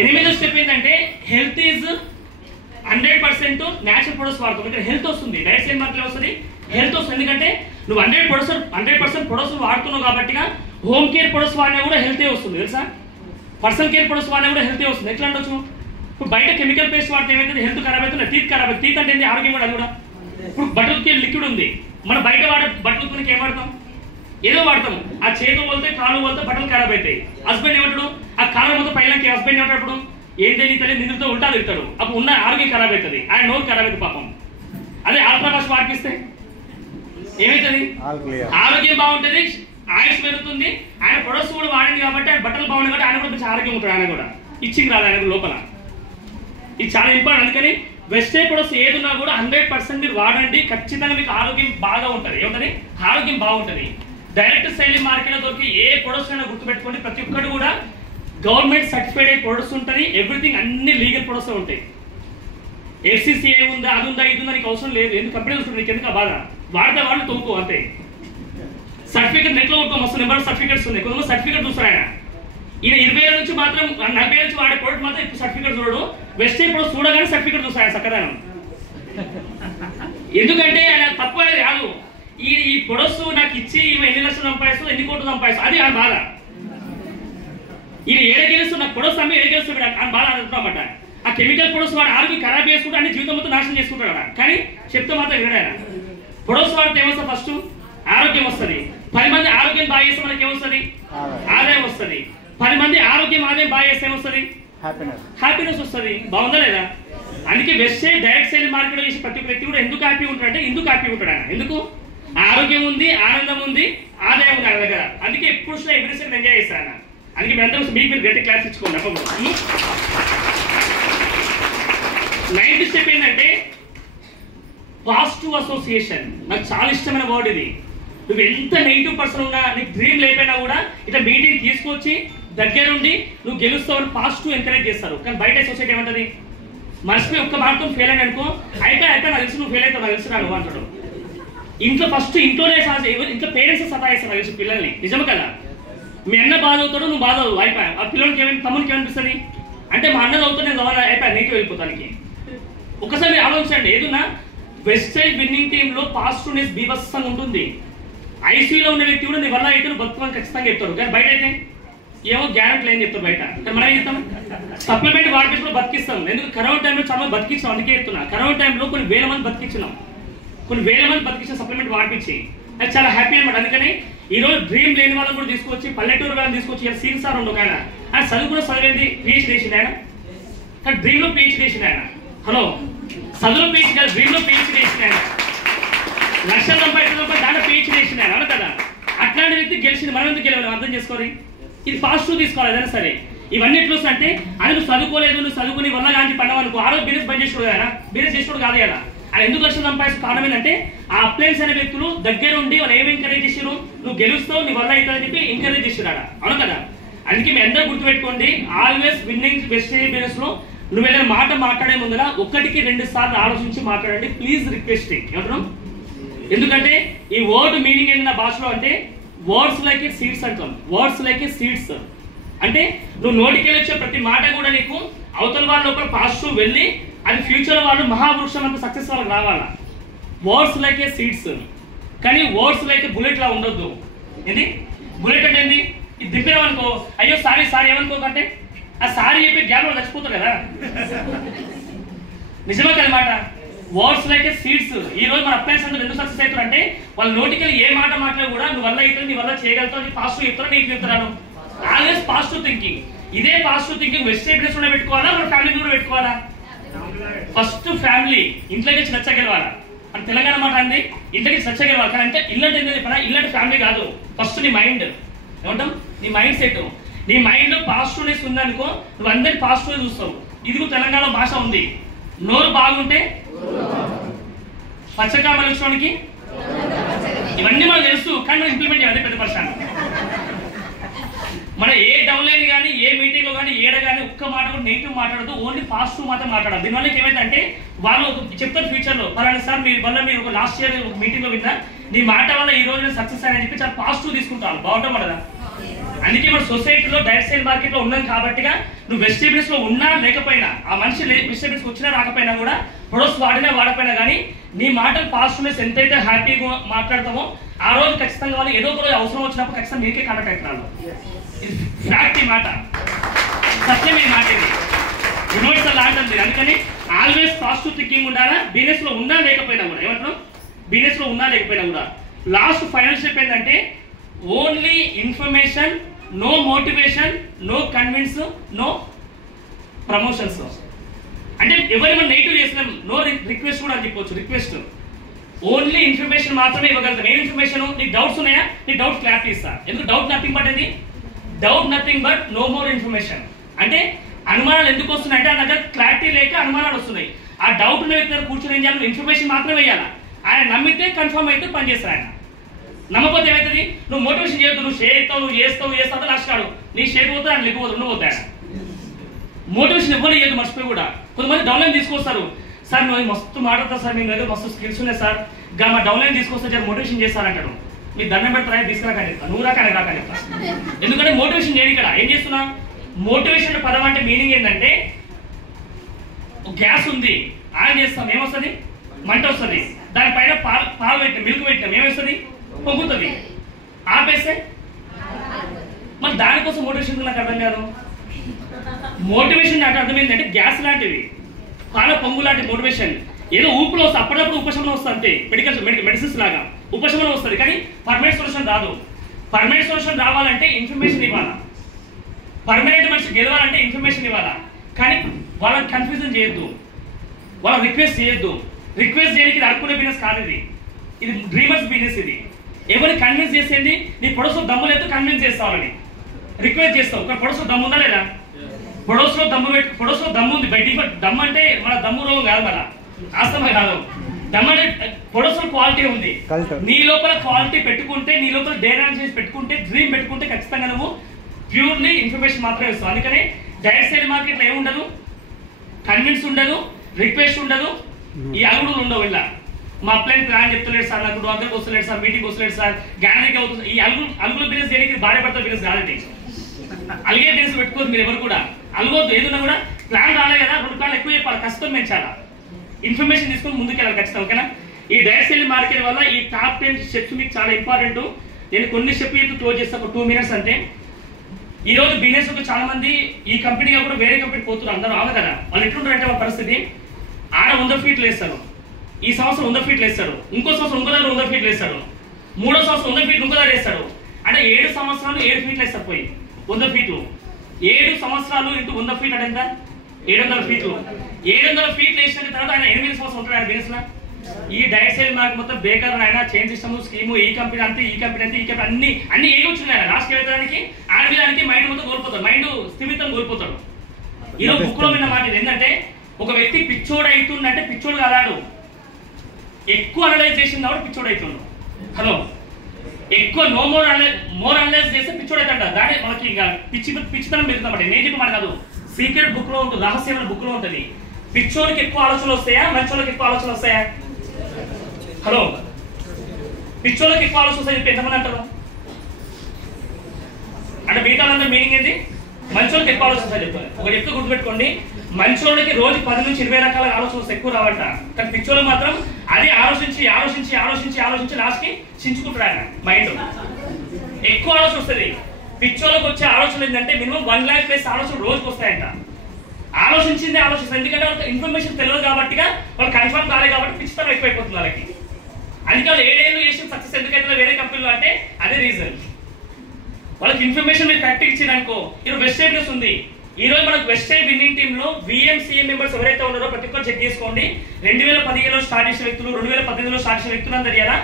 8వ స్టెప్ ఏంటంటే హెల్త్ ఈజ్ 100% న్యాచురల్ ప్రొడక్ట్స్ వాడతాం. ఇక్కడ హెల్త్ వస్తుంది, డైట్ సైన్ మార్కెట్ వస్తుంది, హెల్త్ వస్తుంది. ఎందుకంటే నువ్వు 100% ప్రొడక్ట్స్ వాడుతున్నావు కాబట్టి హోమ్ కేర్ ప్రొడక్ట్స్ వాడినా కూడా హెల్తే వస్తుంది తెలుసా. పర్సనల్ కేర్ ప్రొడక్ట్స్ వాడినా కూడా హెల్తే వస్తుంది. ఎట్లా ఉండొచ్చు? ఇప్పుడు బయట కెమికల్ పేస్ట్ వాడితే ఏమైతుంది? హెల్త్ ఖరాబ్ అవుతుంది, టీత్ ఖరాబ్ అవుతుంది. టీత్ అంటే ఏంటి? ఆరోగ్యం కూడా. అది కూడా ఇప్పుడు బట్టలకి లిక్విడ్ ఉంది, మన బయట వాడే బట్టలు కొనికి ఏం వాడతాం? ఏదో వాడతాం. ఆ చేతులు పోతే కాలు పోతే బట్టలు ఖరాబ్ అవుతాయి. హస్బెండ్ ఏమంటాడు? ఆ కాలు మొత్తం పైలకి హస్బెండ్ ఏమంటాడు? ఏంటి నీ తల్లి నిద్రతో ఉల్టా తిరుగుతాడు. అప్పుడు ఉన్న ఆరోగ్యం ఖరాబ్ అవుతుంది, ఆయన నోరు ఖరాబ్ అవుతుంది పాపం. అదే ఆల్ట్రావాష్ వాడిపిస్తే ఏమవుతుంది? ఆరోగ్యం బాగుంటుంది, ఆయుష్ పెరుగుతుంది. ఆయన ప్రొడక్ట్స్ కూడా వాడింది కాబట్టి ఆయన బట్టలు బాగుంది కాబట్టి ఆయన కూడా మంచి ఆరోగ్యం ఉంటుంది. ఆయన కూడా ఇచ్చింగ్ రాదు ఆయన లోపల. ఇది చాలా ఇంపార్టెంట్. అందుకని వెస్టర్న్ ప్రొడక్ట్స్ ఏదున్నా కూడా 100% మీరు వాడండి, ఖచ్చితంగా మీకు ఆరోగ్యం బాగా ఉంటుంది. ఏముంటుంది? ఆరోగ్యం బాగుంటుంది. డైరెక్ట్ సెల్లింగ్ మార్కెట్లో దొరికి ఏ ప్రొడక్ట్స్ అయినా గుర్తుపెట్టుకోండి, ప్రతి ఒక్కటి కూడా గవర్నమెంట్ సర్టిఫైడ్ అయ్యే ప్రొడక్ట్స్ ఉంటుంది. ఎవ్రీథింగ్ అన్ని లీగల్ ప్రొడక్ట్స్ ఉంటాయి. FCCI ఉందా, అది ఉందా, ఇది ఉందా నీకు అవసరం లేదు. ఎందుకు కంపెనీ ఉంటుంది, నీకు ఎందుకు బాధ? వాడితే వాళ్ళు తోకో అంతే. సర్టిఫికేట్ నెట్లో కొట్టుకో, మస్తు నెంబర్ సర్టిఫికేట్స్ ఉన్నాయి. కొంతమంది సర్టిఫికేట్ చూస్తారు. ఈయన 20 నుంచి మాత్రం 40 నుంచి వాడే ప్రోడక్ట్ మాత్రం ఇప్పుడు సర్టిఫికేట్ చూడడు. వెస్టర్న్ ప్రొడక్ట్స్ చూడగానే సర్టిఫికేట్ చూస్తారు ఆయన చక్కదానం. ఎందుకంటే ఆయన తక్కువ కాదు, ఈ ప్రొడక్ట్స్ నాకు ఇచ్చి ఈమె ఎన్ని లక్షలు సంపాదిస్తూ ఎన్ని కోట్లు సంపాదిస్తూ అది ఆయన బాధ. ఈయన ఏడగెలుస్తూ నాకు ప్రొడక్ట్స్ అమ్మి ఏడగెలుస్తాడు ఆయన బాధ అనుకుంటామట. ఆ కెమికల్ ప్రొడక్ట్స్ వాడు ఆరోగ్యం ఖరాబ్ చేసుకుంటే అన్ని జీవితం మొత్తం నాశనం చేసుకుంటాడు కదా. కానీ చెప్తే మాత్రం వినడాయన. ప్రొడక్ట్స్ వాడితే ఏమొస్తుంది? ఫస్ట్ ఆరోగ్యం వస్తుంది. 10 మంది ఆరోగ్యం బాగా చేస్తే మనకి ఏమొస్తుంది? ఆదాయం వస్తుంది. 10 మంది ఆరోగ్యం బాగా చేస్తే ఏమొస్తుంది? హ్యాపీనెస్ వస్తుంది. బాగుందా లేదా? అందుకే వెస్టర్న్ డైరెక్ట్ సేల్ మార్కెట్ చేసే ప్రతి వ్యక్తి కూడా ఎందుకు హ్యాపీ ఉంటాడంటే ఎందుకు హ్యాపీ ఉంటాడు ఆయన? ఎందుకు? ఆరోగ్యం ఉంది, ఆనందం ఉంది, ఆదాయం ఉంది ఆయన దగ్గర. అందుకే ఎప్పుడు ఎవ్రీ సెకండ్ ఎంజాయ్ చేస్తాను ఆయన. అందుకే మీ అందరూ మీకు మీరు గట్టి క్లాస్ ఇచ్చుకోండి. 9th స్టెప్ ఏంటంటే పాజిటివ్ అసోసియేషన్. నాకు చాలా ఇష్టమైన వర్డ్ ఇది. నువ్వు ఎంత నెగిటివ్ పర్సన్ ఉన్నా, నీకు డ్రీమ్ లేకపోయినా కూడా ఇట్లా మీటింగ్ తీసుకొచ్చి దగ్గరుండి నువ్వు గెలుస్తావని పాజిటివ్ ఎంకరేజ్ చేస్తారు. కానీ బయట సొసైటీ ఏమంటది, మనిషిపై ఒక్క మాటతో ఫెయిల్ అయిన అనుకో, అయిపోయి నాకు తెలుసు నువ్వు ఫెయిల్ అవుతావు, నాకు తెలుసు రాను అంటాడు. ఇంట్లో ఫస్ట్ ఇంట్లోనే ఇంట్లో పేరెంట్స్ సతాయిస్తారు నాకు తెలిసి పిల్లల్ని. నిజమే కదా, మీ అన్న బాధ అవుతాడు, నువ్వు బాధ అవుతావు, అయిపోయా. ఆ పిల్లలకి ఏమైనా తమ్మునికి ఏమనిపిస్తుంది అంటే మా అన్నది అవుతా నేను అయిపోయా నీకు వెళ్ళిపోతానికి. ఒకసారి మీరు ఆలోచించండి, ఏదున్నా వెస్టైల్ విన్నింగ్ టీంలో పాజిటివ్నెస్ బీభత్సంగా ఉంటుంది. ఐసీయూలో ఉన్న వ్యక్తి కూడా నీ వల్ల అయితే నువ్వు బతుకుని ఖచ్చితంగా చెప్తాడు. కానీ బయట అయితే ఏమో గ్యారెంటీ ఏం చెప్తారు బయట. కానీ మనం ఏం చెప్తాం, సప్లిమెంట్ వాడిపించి బతికిస్తాం. ఎందుకు కరోనా టైంలో చాలా మంది బతికించాం, అందుకే చెప్తున్నా. కరోనా టైంలో కొన్ని వేల మంది బతికించినాం, కొన్ని వేల మంది బతికించిన సప్లిమెంట్ వాడిపించి అది చాలా హ్యాపీ అనమాట. అందుకని ఈ రోజు డ్రీమ్ లేని వాళ్ళని కూడా తీసుకొచ్చి, పల్లెటూరు వాళ్ళని తీసుకొచ్చి సీన్ సార్ ఉండు ఆయన ఆయన చదువు కూడా చదివేది పీహెచ్డీ చేసింది ఆయన, కానీ డ్రీమ్ లో పీహెచ్డీ చేసింది ఆయన. హలో, చదువులో పీహెచ్డీ కాదు, డ్రీమ్ లో పీహెచ్డీ చేసింది ఆయన. లక్షల రూపాయలు దాంట్లో పీహెచ్డీ చేసింది ఆయన, అవును కదా. అట్లాంటి వ్యక్తి గెలిచింది, మనం ఎందుకు గెలవాలి అర్థం చేసుకోవాలి. ఇది పాజిటివ్ తీసుకోవాలి ఏదైనా సరే. ఇవన్నీ ఎట్లా అంటే అది నువ్వు చదువుకోలేదు, నువ్వు చదువుకుని వల్ల కానీ పడ్డావు అనుకో, ఆ రోజు బిజినెస్ బంద్ చేసుకోడు కదా, బిజినెస్ చేసుకోడు కాదు కదా. ఆయన ఎందుకు లక్షలు సంపాదించిన కారణం ఏంటంటే ఆ అప్లయన్స్ అనే వ్యక్తులు దగ్గర ఉండి వాళ్ళు ఏమి ఎంకరేజ్ చేసారు, నువ్వు గెలుస్తావు నీ వల్ల అవుతుందని చెప్పి ఎంకరేజ్ చేసాడు, అవును కదా. అందుకే మీ అందరూ గుర్తుపెట్టుకోండి, ఆల్వేస్ విన్నింగ్ వెస్టేజ్ బిజినెస్ లో నువ్వు ఏదైనా మాట మాట్లాడే ముందర 1-2 సార్లు ఆలోచించి మాట్లాడండి. ప్లీజ్ రిక్వెస్ట్ ఏమంటున్నాం, ఎందుకంటే ఈ వర్డ్ మీనింగ్ ఏంటి నా భాషలో అంటే వర్డ్స్ లైక్ ఏ సీడ్స్ అంటాం. వర్డ్స్ లైక్ ఏ సీడ్స్ అంటే నువ్వు నోటికి వచ్చే ప్రతి మాట కూడా నీకు అవతల వాళ్ళ లోపల పాజిటివ్ వెళ్ళి అది ఫ్యూచర్ వాళ్ళు మహావృక్షం అంత సక్సెస్ వాళ్ళకి రావాలా. వర్డ్స్ లైక్ ఏ సీడ్స్, కానీ వర్డ్స్ లైక్ ఏ బుల్లెట్ లా ఉండొద్దు. ఏంది బుల్లెట్ అంటే ఏంది, ఇది దింపినామనుకో అయ్యో సారీ సారీ ఏమనుకోకంటే ఆ సారీ చెప్పి గ్యాప్ లో చచ్చిపోతారు కదా. నిజమే కదమాట. Words like a seeds. ఈ రోజు మన అప్లయన్స్ అందరూ ఎందుకు సక్సెస్ అవుతారు అంటే వాళ్ళ నోటికి ఏ మాట మాట్లాడి కూడా నువ్వు వల్ల అవుతుంది, నీ వల్ల చేయగలుగుతావు అని పాజిటివ్ చెప్తారు, నీకు చెప్తున్నాను. Always positive thinking. ఇదే పాజిటివ్ థింకింగ్ వెస్టేజ్ బిజినెస్ కూడా పెట్టుకోవాలా, మన ఫ్యామిలీ కూడా పెట్టుకోవాలా. ఫస్ట్ ఫ్యామిలీ ఇంట్లోకి నచ్చగలవాలా అని తెలంగాణ మాట అండి, ఇంట్లోకి నచ్చగలవాలి. కానీ అంటే ఇల్లు అంటే చెప్పినా ఇల్లు అంటే ఫ్యామిలీ కాదు, ఫస్ట్ నీ మైండ్. ఏమంటాం, నీ మైండ్ సెట్. నీ మైండ్ లో పాజిటివ్నెస్ ఉందనుకో నువ్వు అందరినీ పాజిటివ్ చూస్తావు. ఇది కూడా తెలంగాణ భాష ఉంది, నోరు బాగుంటే పచ్చకామల విషయానికి ఇవన్నీ మనకు తెలుసు, కానీ మనం ఇంప్లిమెంట్ చేయాలి. పెద్ద పర్సన్ మన ఏ డౌన్ లైన్ కానీ ఏ మీటింగ్ లో కానీ ఏడ కానీ ఒక్క మాట కూడా నెగిటివ్ మాట్లాడదు, ఓన్లీ పాజిటివ్ మాత్రం మాట్లాడాలి. దీనివల్ల ఏమైందంటే వాళ్ళు చెప్తారు ఫ్యూచర్ లో పలానా సార్ మీ వల్ల మీరు ఒక లాస్ట్ ఇయర్ ఒక మీటింగ్ లో విన్నా నీ మాట వల్ల ఈ రోజు సక్సెస్ అని చెప్పి చాలా పాజిటివ్ తీసుకుంటాను. బాగుంటాం కదా. అందుకే మన సొసైటీలో డైరెక్ట్ సేల్ మార్కెట్ లో ఉన్నాం కాబట్టిగా నువ్వు వెజిటేబుల్స్ లో ఉన్నా లేకపోయినా, ఆ మనిషి వెజిటేబుల్స్ వచ్చినా రాకపోయినా కూడా ప్రొడక్ట్స్ వాడినా వాడకపోయినా కానీ నీ మాటలు పాజిటివ్నెస్ ఎంతైతే హ్యాపీగా మాట్లాడతామో ఆ రోజు ఖచ్చితంగా వాళ్ళు ఏదో ఒక రోజు అవసరం వచ్చినప్పుడు ఖచ్చితంగా మీకే కాంటాక్ట్ అవుతున్నారు. ఇది ఫ్యాక్ట్, ఈ మాట సత్యం, ఈ మాట ఇది యూనివర్సల్ లాంటి. అందుకని ఆల్వేస్ పాజిటివ్ థింకింగ్ ఉండాలా, బిజినెస్ లో ఉన్నా లేకపోయినా కూడా. ఏమంటారు, బిజినెస్ లో ఉన్నా లేకపోయినా కూడా. లాస్ట్ ఫైనల్ స్టెప్ ఏంటంటే only information, no motivation, no convince, no promotions. అంటే ఎవరైనా నెగిటివ్ చేసినాం, నో రిక్వెస్ట్ కూడా అని చెప్పవచ్చు. రిక్వెస్ట్ ఓన్లీ ఇన్ఫర్మేషన్ మాత్రమే ఇవ్వగలుగుతాం. ఏ ఇన్ఫర్మేషన్, నీకు డౌట్స్ ఉన్నాయా, నీ డౌట్ క్లారిటీ ఇస్తా. ఎందుకు డౌట్ నథింగ్ బట్ ఏంది, doubt nothing but no more information. అంటే అనుమానాలు ఎందుకు వస్తున్నాయి అంటే ఆ దగ్గర క్లారిటీ లేక అనుమానాలు వస్తున్నాయి. ఆ డౌట్ ఉన్న కూర్చొని ఏం చేయాలి, ఇన్ఫర్మేషన్ మాత్రమే వేయాలి. ఆయన నమ్మితే కన్ఫర్మ్ అయితే పని చేస్తారు. ఆయన నమ్మకపోతే ఏమవుతుంది, నువ్వు మోటివేషన్ చేయొద్దు, నువ్వు షేర్ అవుతావు, నువ్వు చేస్తావు లాస్ట్ కాడు నీ షేర్ పోతే ఆయన లెక్క పోతాడు, నువ్వు పోతాడు. మోటివేషన్ ఇవ్వని చేయదు, మర్చిపోయి కూడా. కొంతమంది డౌన్లైన్ తీసుకొస్తారు, సార్ నువ్వు మస్తు మాట్లాడతావు సార్, మీ దగ్గర మస్తు స్కిల్స్ ఉన్నాయి సార్, ఇంకా మా డౌన్లైన్ తీసుకొస్తా సార్ మోటివేషన్ చేస్తారంటాడు. మీకు దండం పెడతారా, తీసుకురాకని చెప్తా, నువ్వు రాకనే రాకని చెప్తా. ఎందుకంటే మోటివేషన్ చేయడు. ఇక్కడ ఏం చేస్తున్నా, మోటివేషన్ పదం అంటే మీనింగ్ ఏంటంటే గ్యాస్ ఉంది ఆన్ చేస్తాం, ఏమొస్తుంది, మంట వస్తుంది. దానిపైన పాలు పెట్టినాం, మిల్క్ పెట్టినాం, ఏమొస్తుంది, పొంగుతుంది. ఆపేస్తే మరి దానికోసం మోటివేషన్ నాకు అర్థం కాదు. మోటివేషన్ నాకు అర్థం ఏంటంటే గ్యాస్ లాంటివి, పాల పొంగు లాంటి మోటివేషన్. ఏదో ఊపులో వస్తుంది, అప్పుడప్పుడు ఉపశమనం వస్తుంది అంతే. మెడిసిన్స్ లాగా ఉపశమనం వస్తుంది, కానీ పర్మనెంట్ సొల్యూషన్ రాదు. పర్మనెంట్ సొల్యూషన్ రావాలంటే ఇన్ఫర్మేషన్ ఇవ్వాలా. పర్మనెంట్ మనిషి గెలవాలంటే ఇన్ఫర్మేషన్ ఇవ్వాలా. కానీ వాళ్ళని కన్ఫ్యూజన్ చేయొద్దు, వాళ్ళని రిక్వెస్ట్ చేయొద్దు. రిక్వెస్ట్ చేయడానికి ఇది అనుకునే బిజినెస్ కాదు, ఇది డ్రీమర్స్ బిజినెస్. ఇది ఎవరిని కన్విన్స్ చేసేది, నీ పొడసు దమ్ము లేదు కన్విన్స్ చేస్తావని రిక్వెస్ట్ చేస్తావు. కానీ పొడసు దమ్ము ఉందా లేదా, పొడసులో దమ్ము ఉంది. బయట దమ్ము అంటే మన దమ్ము రోగం కాదు, మన ఆస్తమా కాదు. దమ్మనే ప్రొడక్షన్ క్వాలిటీ ఉంది. నీ లోపల క్వాలిటీ పెట్టుకుంటే, నీ లోపల డేటాన్స్ పెట్టుకుంటే, డ్రీమ్ పెట్టుకుంటే ఖచ్చితంగా నువ్వు ప్యూర్లీ ఇన్ఫర్మేషన్ మాత్రమే ఇస్తావు. అందుకనే డైరెక్ట్ సేల్ మార్కెట్లో ఏముండదు, కన్విన్స్ ఉండదు, రిక్వెస్ట్ ఉండదు, ఈ అలుగుడులు ఉండవు. ఇలా మా అప్లైన్ ప్లాన్ చెప్తలేడు సార్, నాకు 200 వస్తలేడు సార్, మీటింగ్ వస్తలేడు సార్, గ్యాలరీకి అవుతుంది. ఈ అలుగుల బిజినెస్ చేయడానికి భార్య భర్త బిజినెస్ కాదండి. అలిగే బిజినెస్ పెట్టుకోవద్దు మీరు ఎవరు కూడా, అలగొద్దు. ఏదన్నా కూడా ప్లాన్ రాలే కదా, 2 ప్లాన్లు ఎక్కువ చెప్పాలి, కష్టం పెంచాలా, ఇన్ఫర్మేషన్ తీసుకొని ముందుకు వెళ్ళాలి ఖచ్చితంగా. ఓకేనా? ఈ డైరెక్ట్ సేల్ మార్కెట్ వల్ల ఈ టాప్ 10 స్టెప్స్ మీకు చాలా ఇంపార్టెంట్. నేను కొన్ని స్టెప్ క్లోజ్ చేస్తాను, ఒక 2 minutes. అంటే ఈ రోజు బిజినెస్ లో చాలా మంది ఈ కంపెనీ కూడా వేరే కంపెనీ పోతున్నారు, అందరూ రావు కదా. వాళ్ళు ఎట్లుంటారంటే వాళ్ళ పరిస్థితి, ఆడ 100 ఫీట్లు వేస్తారు, ఈ సంవత్సరం 100 ఫీట్లు వేస్తారు, ఇంకో సంవత్సరం ఇంకో దగ్గర 100 ఫీట్లు వేస్తారు, 3వ సంవత్సరం 100 ఫీట్లు ఇంకో దగ్గర వేస్తారు. అంటే 7 సంవత్సరాలు 7 ఫీట్లు వేస్తారు పోయి 100 ఫీట్లు. 7 సంవత్సరాలు ఇంటూ 100 ఫీట్ అంటే ఎంత? 700 ఫీట్లు. 700 ఫీట్లు వేసిన తర్వాత ఆయన 8 సంవత్సరం ఉంటాడు ఆయన బిజినెస్ లో. ఈ డైరెక్ట్ సేల్ మార్కెట్ మొత్తం బేకర్ ఆయన చేంజ్ సిస్టమ్ స్కీము, ఈ కంపెనీ అంతే, ఈ కంపెనీ అంతే, ఈ కంపెనీ అన్ని ఏమి వచ్చినాయి. లాస్ట్కి వెళ్ళడానికి ఆడవిదానికి మైండ్ మొత్తం కోల్పోతాడు, మైండ్ స్థిమితం కోల్పోతాడు. ఈరోజు బుక్ లో విన్న మాట ఏంటంటే, ఒక వ్యక్తి పిచ్చోడు అవుతుందంటే పిచ్చోడు కాదాడు, ఎక్కువ అనలైజ్ చేసింది కాబట్టి పిచ్చోడు అవుతుండు. హలో, ఎక్కువ మోర్ అనలైజ్ చేస్తే పిచ్చోడు అవుతాడు. దాని మనకి ఇంకా పిచ్చితనం పెరుగుతామంటే నేను చెప్పి మన కాదు, సీక్రెట్ బుక్ లో ఉంటుంది, రహస్యమైన బుక్ లో ఉంటుంది. పిచ్చోడికి ఎక్కువ ఆలోచనలు వస్తాయా, మంచోళ్ళకి ఎక్కువ ఆలోచనలు వస్తాయా? హలో, పిచ్చోళ్ళకి ఎక్కువ ఆలోచన వస్తాయి చెప్పి ఎంతమంది అంటారు? అంటే మిగతా అందరూ మీనింగ్ ఏంటి? మంచోళ్ళకి ఎక్కువ ఆలోచన వస్తాయి చెప్పాలి. ఒక చెప్తూ గుర్తుపెట్టుకోండి, మంచోళ్ళకి రోజు 10 నుంచి 20 రకాల ఆలోచనలు ఎక్కువ రావంట. కానీ పిచ్చోళ్ళు మాత్రం అది ఆలోచించి ఆలోచించి ఆలోచించి ఆలోచించి లాస్ట్కి చించుకుంటాడు ఆయన మైండ్. ఎక్కువ ఆలోచన వస్తుంది. పిచ్చోళ్ళకి వచ్చే ఆలోచన ఏంటంటే మినిమం 1 lakh+ ఆలోచన రోజుకి వస్తాయంట. ఆలోచించిందే ఆలోచిస్తారు, ఎందుకంటే వాళ్ళకి ఇన్ఫర్మేషన్ తెలియదు కాబట్టి, వాళ్ళు కన్ఫర్మ్ కాలేదు కాబట్టి పిచ్చితనం ఎక్కువైపోతుంది వాళ్ళకి. అందుకే వాళ్ళు 7 ఏళ్ళు చేసిన సక్సెస్ ఎందుకైతే వేరే కంపెనీలో అంటే అదే రీజన్. వాళ్ళకి ఇన్ఫర్మేషన్ మీరు కరెక్ట్ ఇచ్చిందనుకో. ఈరోజు వెస్టైడ్ న్యూస్ ఉంది. ఈ రోజు మనకు వెస్టైడ్ విన్నింగ్ టీమ్ లో VMCA మెంబర్స్ ఎవరైతే ఉన్నారో ప్రతి ఒక్కరు చెక్ చేసుకోండి. 2015లో స్టార్ట్ చేసిన వ్యక్తులు, 2018లో స్టార్ట్ చేసిన వ్యక్తులు అందరు కదా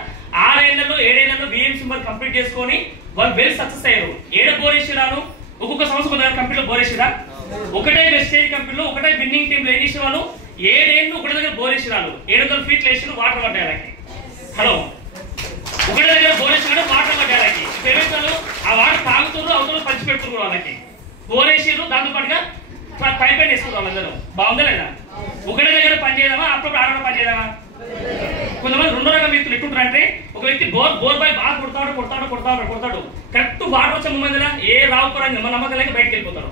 6 ఏళ్లలో 7 ఏళ్లలో VMC మెంబర్ కంప్లీట్ చేసుకొని వాళ్ళు వెల్ సక్సెస్ అయ్యారు. ఏడ బోరేసిరాను, ఒక్కొక్క సంవత్సరం ఒక కంపెనీలో బోరేసిరా, ఒకటే వెస్టేజ్ కంపెనీలో ఒకటే విన్నింగ్ టీంలో ఏం చేసిన వాళ్ళు 7 ఏళ్ళు ఒకటే దగ్గర బోరేసిరాలు, 700 ఫీట్లు వేసిన వాటర్ పడ్డాయి. హలో, ఒకటే దగ్గర బోరేసిన వాటర్ పడ్డాయి. పేమెంట్లు ఆ వాటర్ తాగుతున్నారు, అవతల పంచి పెడుతున్నారు వాళ్ళకి. బోరేసిరు, దాంతో పాటుగా పైప్ లైన్ వేసుకున్నారు వాళ్ళందరూ. బాగుందా లేదా? ఒకటే దగ్గర పని చేయదామా, అప్పుడు ఆడ పని చేయదామా? కొంతమంది 2 రకాల వ్యక్తులు ఎట్టుంటారు అంటే, ఒక వ్యక్తి బోర్ బాయ్ బాగా కొడతాడు, కరెక్ట్ వాటర్ వచ్చే ముందులా ఏ రావుకోరని నమ్మకం లేక బయటకు వెళ్ళిపోతాడు.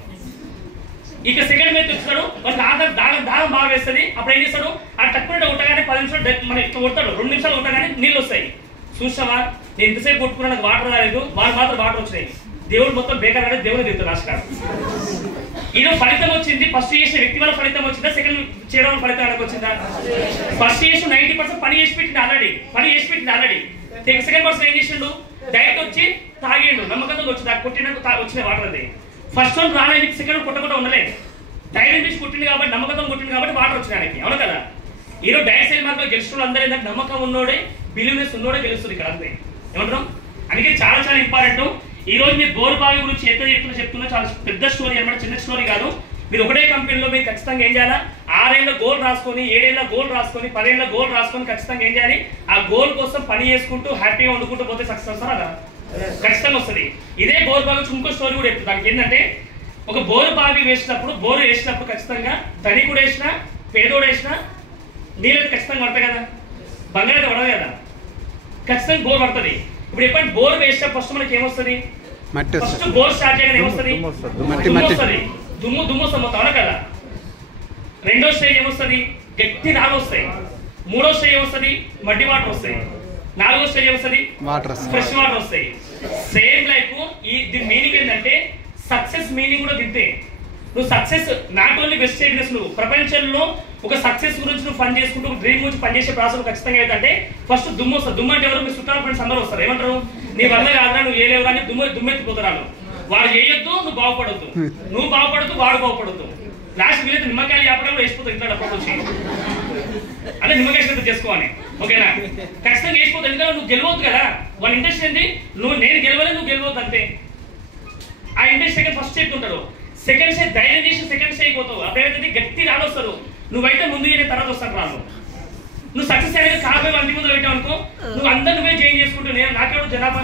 ఇక సెకండ్ మీద వచ్చాడు, వాళ్ళకి దాగం బాగా వేస్తుంది. అప్పుడు ఏం చేస్తాడు, ఆ తక్కువ కొట్టగానే 10 నిమిషాలు మన ఇట్లా కొడతాడు, 2 నిమిషాలు కొట్టగానే నీళ్ళు వస్తాయి. చూసావా, నేను ఎంతసేపు కొట్టుకున్నా నాకు వాటర్ రాలేదు, వాళ్ళు మాత్రం వాటర్ వచ్చినాయి. దేవుడు మొత్తం బేకార్ అంటే దేవుడు దిగుతాడు రాష్ట్రాలు. ఈరోజు ఫలితం వచ్చింది, ఫస్ట్ చేసిన వ్యక్తి వల్ల ఫలితం వచ్చిందా, సెకండ్ చేయడం వల్ల ఫలితం అనేది వచ్చిందా? ఫస్ట్ చేసిన 90% పని చేసి పెట్టింది ఆల్రెడీ. సెకండ్ పర్సన్ ఏం చేసిండు, డైరెక్ట్ వచ్చి తాగిండు, నమ్మకంతో వచ్చి వచ్చిన వాటర్ అది. ఫస్ట్ వన్ రాలేదు, సెకండ్ కొట్టకుండా ఉండలేదు, డైరెక్ట్ తీసి కొట్టింది కాబట్టి, నమ్మకంతో కొట్టింది కాబట్టి వాటర్ వచ్చినానికి. అవును కదా? ఈరోజు డైరెక్ట్ సేల్ మార్కెట్ గెలుచుకున్న అందరూ ఏంటంటే నమ్మకం ఉన్నోడే, బిలీవ్నెస్ ఉన్నోడే గెలుస్తుంది ఇక్కడ అంతే. ఏమంటారు? అందుకే చాలా చాలా ఇంపార్టెంట్. ఈ రోజు మీరు బోర్ బావి గురించి ఎంత చెప్తున్నా చాలా పెద్ద స్టోరీ అనమాట, చిన్న స్టోరీ కాదు. మీరు ఒకటే కంపెనీలో మీరు ఖచ్చితంగా ఏం చేయాలా, 6 ఏళ్ళ గోల్ రాసుకొని, 7 ఏళ్ళ గోల్ రాసుకొని, 10 ఏళ్ళ గోల్ రాసుకొని ఖచ్చితంగా ఏం చేయాలి, ఆ గోల్ కోసం పని చేసుకుంటూ హ్యాపీగా వండుకుంటూ పోతే సక్సెస్ వస్తారా? అదా ఖచ్చితంగా వస్తుంది. ఇదే బోర్ బావి ఇంకో స్టోరీ కూడా చెప్తుంది. దానికి ఏంటంటే, ఒక బోరు బావి బోరు వేసినప్పుడు ఖచ్చితంగా ధనికుడు వేసినా పేదోడు వేసినా నీళ్ళకి ఖచ్చితంగా పడతాయి కదా, బంగారం అయితే పడదు కదా, ఖచ్చితంగా బోర్ పడుతుంది. ఇప్పుడు ఎప్పుడు బోర్ వేసినా ఫస్ట్ మనకి ఏమొస్తుంది, ఫస్ట్ బోర్ స్టార్ట్ చేయగానే ఏమొస్తుంది, దుమ్ము వస్తుంది మొత్తం. అవునా కదా? రెండో స్టేజ్ ఏమొస్తుంది, గట్టి రాళ్ళు వస్తాయి. మూడో స్టేజ్ ఏమొస్తుంది, మడ్డి వాటర్ వస్తాయి. 4వ స్టేజ్ ఏమొస్తుంది, ఫ్రెష్ వాటర్ వస్తాయి. Same life. దీని మీనింగ్ ఏంటంటే, సక్సెస్ మీనింగ్ కూడా దింతే. నువ్వు సక్సెస్ నాట్ ఓన్లీ వెస్టేజ్నెస్, నువ్వు ప్రపంచంలో ఒక సక్సెస్ గురించి నువ్వు పని చేసుకుంటూ డ్రీమ్ గురించి పనిచేసే ప్రాసెస్ ఖచ్చితంగా ఏంటంటే ఫస్ట్ దుమ్ము వస్తుంది. దుమ్ము అంటే ఎవరు? మీ చుట్టాల ఫ్రెండ్స్ అందరూ వస్తారు. ఏమంటారు, నీ వల్ల కాదురా, నువ్వు ఏలేవు కానీ దుమ్మెత్తిపోతారు. వాడు చేయొద్దు, నువ్వు బాగుపడద్దు, నువ్వు బాగుపడద్దు, వాడు బాగుపడద్దు. లాస్ట్ వీలైతే నిమ్మకాయలు వ్యాపారం కూడా వేసిపోతావు ఇంట్లో డబ్బులు వచ్చి, అంటే నిమ్మకాయ శ్రద్ధ చేసుకోవాలి. ఓకేనా? ఖచ్చితంగా వేసిపోతావు, ఎందుకంటే నువ్వు గెలవద్దు కదా. వాళ్ళ ఇంట్రెస్ట్ ఏంటి, నేను గెలవలే, నువ్వు గెలవద్దు అంతే. ఆ ఇంట్రెస్ట్ సెకండ్ ఫస్ట్ చెప్తుంటారు. సెకండ్ స్టేజ్ ధైర్యం చేసి సెకండ్ స్టేజ్ పోతావు. అప్పుడైతే గట్టి రాళ్ళు వస్తారు. నువ్వైతే ముందు తర్వాత వస్తారు రాళ్ళు. నువ్వు సక్సెస్ అయ్యేది కాకపోయి వంటి ముందు పెట్టావు అనుకో, నువ్వు అందరు నువ్వే జాయిన్ చేసుకుంటూ నేను నాకెవరు జనాభా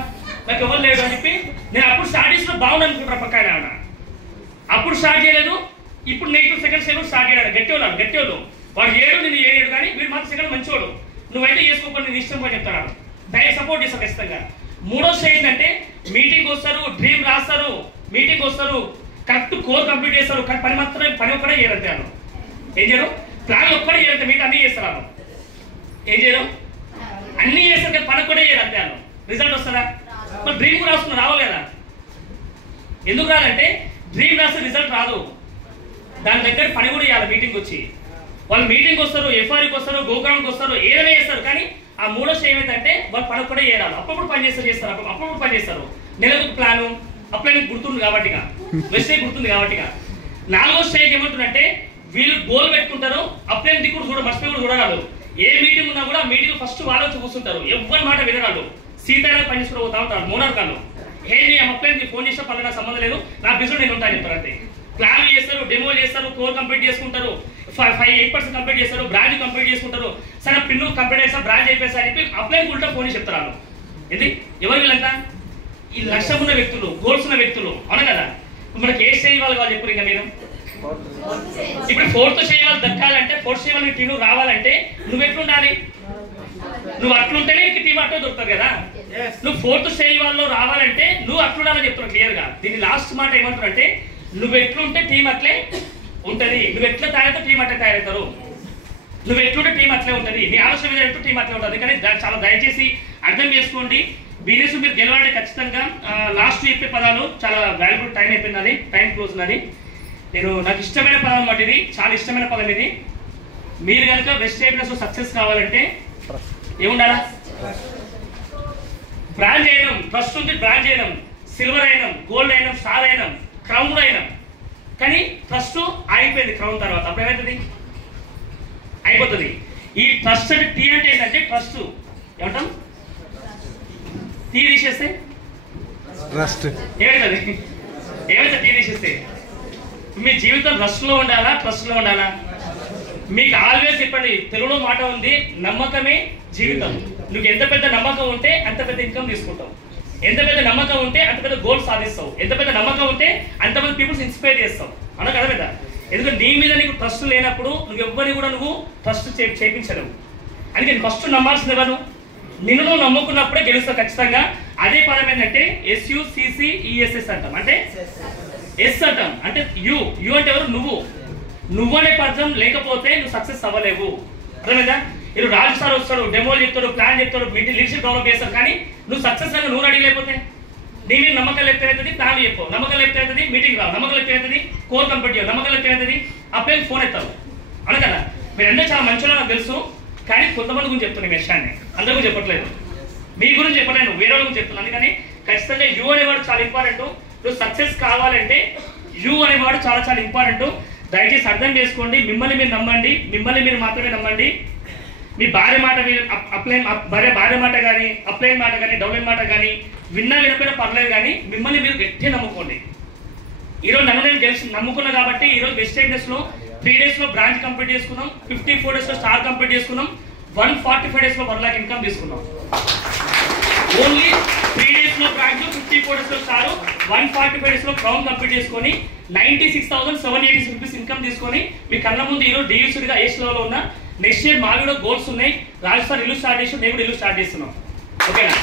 నాకు ఎవరు లేడు అని చెప్పి నేను అప్పుడు స్టార్ట్ చేసిన బాగుంది అనుకుంటారా పక్కన. అప్పుడు స్టార్ట్ చేయలేదు, ఇప్పుడు నెగిటివ్ సెకండ్స్ ఏమో స్టార్ట్ చేయడాడు. గట్టివాళ్ళు వాడు ఏడు నేను ఏడు, కానీ వీడు మాత్రం సెకండ్ మంచివాడు, నువ్వైతే చేసుకోకపోతే నేను ఇష్టం పని చెప్తాడు. దయ సపోర్ట్ చేస్తాను ఖచ్చితంగా. మూడో స్టేజ్ ఏంటంటే మీటింగ్ వస్తారు, డ్రీమ్ రాస్తారు, మీటింగ్ వస్తారు, కరెక్ట్ కోర్ కంప్లీట్ చేస్తారు, కానీ పని ఒక్కడే చేయరంతే. వాళ్ళు ఏం చేయరు, ప్లాన్ ఒక్కడే చేయరంతే, మీకు అన్నీ చేస్తారు. వాళ్ళు ఏం చేయరు, అన్నీ చేస్తారు కానీ పని ఒక్కడే చేయరు అంతే. వాళ్ళు రిజల్ట్ వస్తుందా? మరి డ్రీమ్ కూడా రాస్తున్నారు, రావలేదా? ఎందుకు రాదంటే డ్రీమ్ రాస్తే రిజల్ట్ రాదు, దాని దగ్గర పని కూడా చేయాలి. మీటింగ్ వచ్చి వాళ్ళు మీటింగ్ వస్తారు, ఎఫ్ఆర్కి వస్తారు, గోగ్రౌండ్కి వస్తారు, ఏదైనా చేస్తారు, కానీ ఆ మూడో స్టేజ్ ఏమైందంటే వాళ్ళు పని కూడా చేయాలి. అప్పుడు పని చేస్తారు, అప్పుడు పని చేస్తారు. నెలకు ప్లాను అప్లై గుర్తుంది కాబట్టి, వెస్టేజ్ గుర్తుంది కాబట్టి. నాలుగో స్టేజ్ ఏమంటుందంటే వీళ్ళు గోల్ పెట్టుకుంటారు, అప్లై దిక్కు కూడా మర్చిపోయి కూడా చూడగలరు. ఏ మీటింగ్ ఉన్నా కూడా మీటింగ్ ఫస్ట్ వాళ్ళు చూస్తుంటారు, ఎవరి మాట వినరాలు, సీతారాం పని చేసుకుని పోతా ఉంటారు. మోనార్కాలు హే నీ అప్లై ఫోన్ చేసిన పనులు నాకు సంబంధం లేదు, నా బిజినెస్ నేను ఉంటాను చెప్తారు అంతే. ప్లాన్ చేస్తారు, డెమో చేస్తారు, కోర్ కంప్లీట్ చేసుకుంటారు, 8% కంప్లీట్ చేస్తారు, బ్రాంచ్ కంప్లీట్ చేసుకుంటారు. సరే పిన్ను కంప్లీట్ చేస్తారు, బ్రాంచ్ అయిపోయి అని చెప్పి అప్లై ఉల్టా ఫోన్ చెప్తారు. వాళ్ళు ఇది ఎవరు వీళ్ళంతా? ఈ లక్ష్యం ఉన్న వ్యక్తులు, గోల్స్ ఉన్న వ్యక్తులు, అవునా కదా? మనకి ఏ స్టేజ్ వాళ్ళు చెప్పారు ఇంకా మీరు. ఇప్పుడు ఫోర్త్ స్టేజ్ వాళ్ళు దక్కాలంటే, ఫోర్త్ స్టేజ్ వాళ్ళకి టీం రావాలంటే నువ్వు ఎట్లుండాలి? నువ్వు అట్లుంటేనే టీం అట్టే దొరుకుతారు కదా. నువ్వు ఫోర్త్ స్టేజ్ వాళ్ళు రావాలంటే నువ్వు అట్లుండాలని చెప్తున్నావు క్లియర్ గా. దీని లాస్ట్ మాట ఏమంటారంటే నువ్వు ఎట్లుంటే టీం అట్లే ఉంటది, నువ్వు ఎట్లా తయారైతే టీం అట్లే తయారవుతారు, నువ్వు ఎట్లుంటే టీం అట్లే ఉంటుంది, నీ ఆలోచన మీద ఎట్లా టీం అట్లే ఉంటుంది. కానీ చాలా దయచేసి అర్థం చేసుకోండి. బిజినెస్ మీరు గెలవాలంటే ఖచ్చితంగా లాస్ట్ చెప్పే పదాలు చాలా వాల్యుబుల్. టైం అయిపోయింది, అది టైం క్లోజ్ ఉన్నది. నాకు ఇష్టమైన పదం అన్నమాట, ఇది చాలా ఇష్టమైన పదం ఇది. మీరు కనుక వెజిటేబుల్స్ సక్సెస్ కావాలంటే ఏముండాలా? బ్రాండ్ అయినాం, ట్రస్ట్ ఉంది, బ్రాండ్ అయినాం, సిల్వర్ అయినాం, గోల్డ్ అయినాం, స్టార్ అయినాం, క్రౌన్ కూడా అయినాం. కానీ ట్రస్ట్ ఆగిపోయింది క్రౌన్ తర్వాత. అప్పుడు ఏమవుతుంది? అయిపోతుంది. ఈ ట్రస్ట్ అంటే టీ అంటే ఏంటంటే ట్రస్ట్ ఏమంటాం? టీ తీసేస్తే ట్రస్ట్ ఏమవుతుంది? ఏమైతే టీ తీసేస్తే మీ జీవితం రష్లో ఉండాలా, ట్రస్ట్లో ఉండాలా? మీకు ఆల్వేస్ చెప్పండి, తెలుగులో మాట ఉంది, నమ్మకమే జీవితం. నువ్వు ఎంత పెద్ద నమ్మకం ఉంటే అంత పెద్ద ఇన్కమ్ తీసుకుంటావు, ఎంత పెద్ద నమ్మకం ఉంటే అంత పెద్ద గోల్ సాధిస్తావు, ఎంత పెద్ద నమ్మకం ఉంటే అంతమంది పీపుల్స్ ఇన్స్పైర్ చేస్తావు. అన్న కదా పెద్ద. ఎందుకంటే నీ మీద నీకు ట్రస్ట్ లేనప్పుడు నువ్వు ఎవ్వరిని కూడా నువ్వు ట్రస్ట్ చేయించలేవు. అందుకే ఫస్ట్ నమ్మాల్సింది ఎవరు? నిన్ను నువ్వు నమ్ముకున్నప్పుడే గెలుస్తావు ఖచ్చితంగా. అదే పదం ఏంటంటే SUCCESS అంటాం. అంటే ఎస్ అంటాం అంటే యు అంటే ఎవరు? నువ్వు అనే పదం లేకపోతే నువ్వు సక్సెస్ అవ్వలేవు. అర్థమైందా? మీరు రాజు సార్ వస్తాడు, డెమోలు చెప్తాడు, ప్లాన్ చెప్తాడు, లీడర్షిప్ డెవలప్ చేస్తాడు, కానీ నువ్వు సక్సెస్ అయినా నువ్వు అడిగలేకపోతే నీ మీద నమ్మకం లేకపోతే ప్లాన్ చెప్పు, నమ్మకం లేకపోతే మీటింగ్ రావు, నమ్మకం లేకపోతే కోర్ కంప్లీట్ చేయవు, నమ్మకం లేకపోతే అప్లై ఫోన్ ఎత్తావు. అను కదా? మీరందరూ చాలా మంచిగా నాకు తెలుసు, కానీ కొంతమంది గురించి చెప్తున్నాను ఈ విషయాన్ని, అందరికీ చెప్పట్లేదు. మీ గురించి చెప్పలేను, వేరే వాళ్ళ గురించి చెప్తున్నాను. అందుకని ఖచ్చితంగా యూ అనేవాడు చాలా ఇంపార్టెంట్. నువ్వు సక్సెస్ కావాలంటే యూ అనేవాడు చాలా చాలా ఇంపార్టెంట్. దయచేసి అర్థం చేసుకోండి. మిమ్మల్ని మీరు నమ్మండి, మిమ్మల్ని మీరు మాత్రమే నమ్మండి. మీ భార్య మాట భార్య మాట కానీ, అప్లైన్ మాట కానీ, డౌన్లైన్ మాట కానీ వినకపోయినా పర్లేదు, కానీ మిమ్మల్ని మీరు గట్టిగా నమ్ముకోండి. ఈరోజు నన్ను నేను నమ్ముకున్నా కాబట్టి ఈరోజు వెజిటేబుల్స్లో 3 days బ్రాంచ్ కంప్లీట్ చేసుకున్నాం, 54 days స్టార్ కంప్లీట్ చేసుకున్నాం, 145 days 1 lakh ఇన్కమ్ తీసుకున్నాం. Only 3 days branch, 54 days star, 145 days crown complete చేసుకొని 96,786 రూపీస్ ఇన్కమ్ తీసుకొని మీ కళ్ళ ముందు ఈరోజు డీయూసీగా ఏస్ లెవెల్లో ఉన్న. నెక్స్ట్ ఇయర్ మావి కూడా గోల్స్ ఉన్నాయి. రాజస్థాన్ ఇల్లు స్టార్ట్ చేసి నేను కూడా ఇల్లు స్టార్ట్ చేస్తున్నాం. ఓకేనా?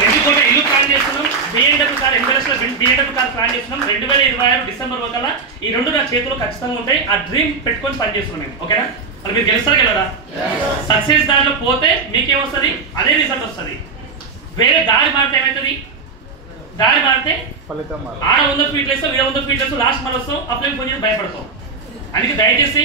2 కోట్ల ఇల్లు ప్లాన్ చేస్తున్నాం. BMW కార్ ఎంబెరస్ లో BMW కార్ ప్లాన్ చేస్తున్నాం. 2026 డిసెంబర్ వరకు ఈ 2 నా చేతిలో ఖచ్చితంగా ఉంటాయి. ఆ డ్రీమ్ పెట్టుకొని పని చేస్తున్నాం మేము. ఓకేనా? మరి మీరు గెలుస్తారు కదా? సక్సెస్ దారిలో పోతే మీకేమొస్తుంది? అదే రిజల్ట్ వస్తుంది. వేరే దారి మారితే ఏమవుతుంది? దారి మారితే ఆడ 100 feet వేస్తావు, 100 feet వేస్తావు, లాస్ట్ మళ్ళీ వస్తావు, అప్లై కొంచెం భయపడతావు. అందుకే దయచేసి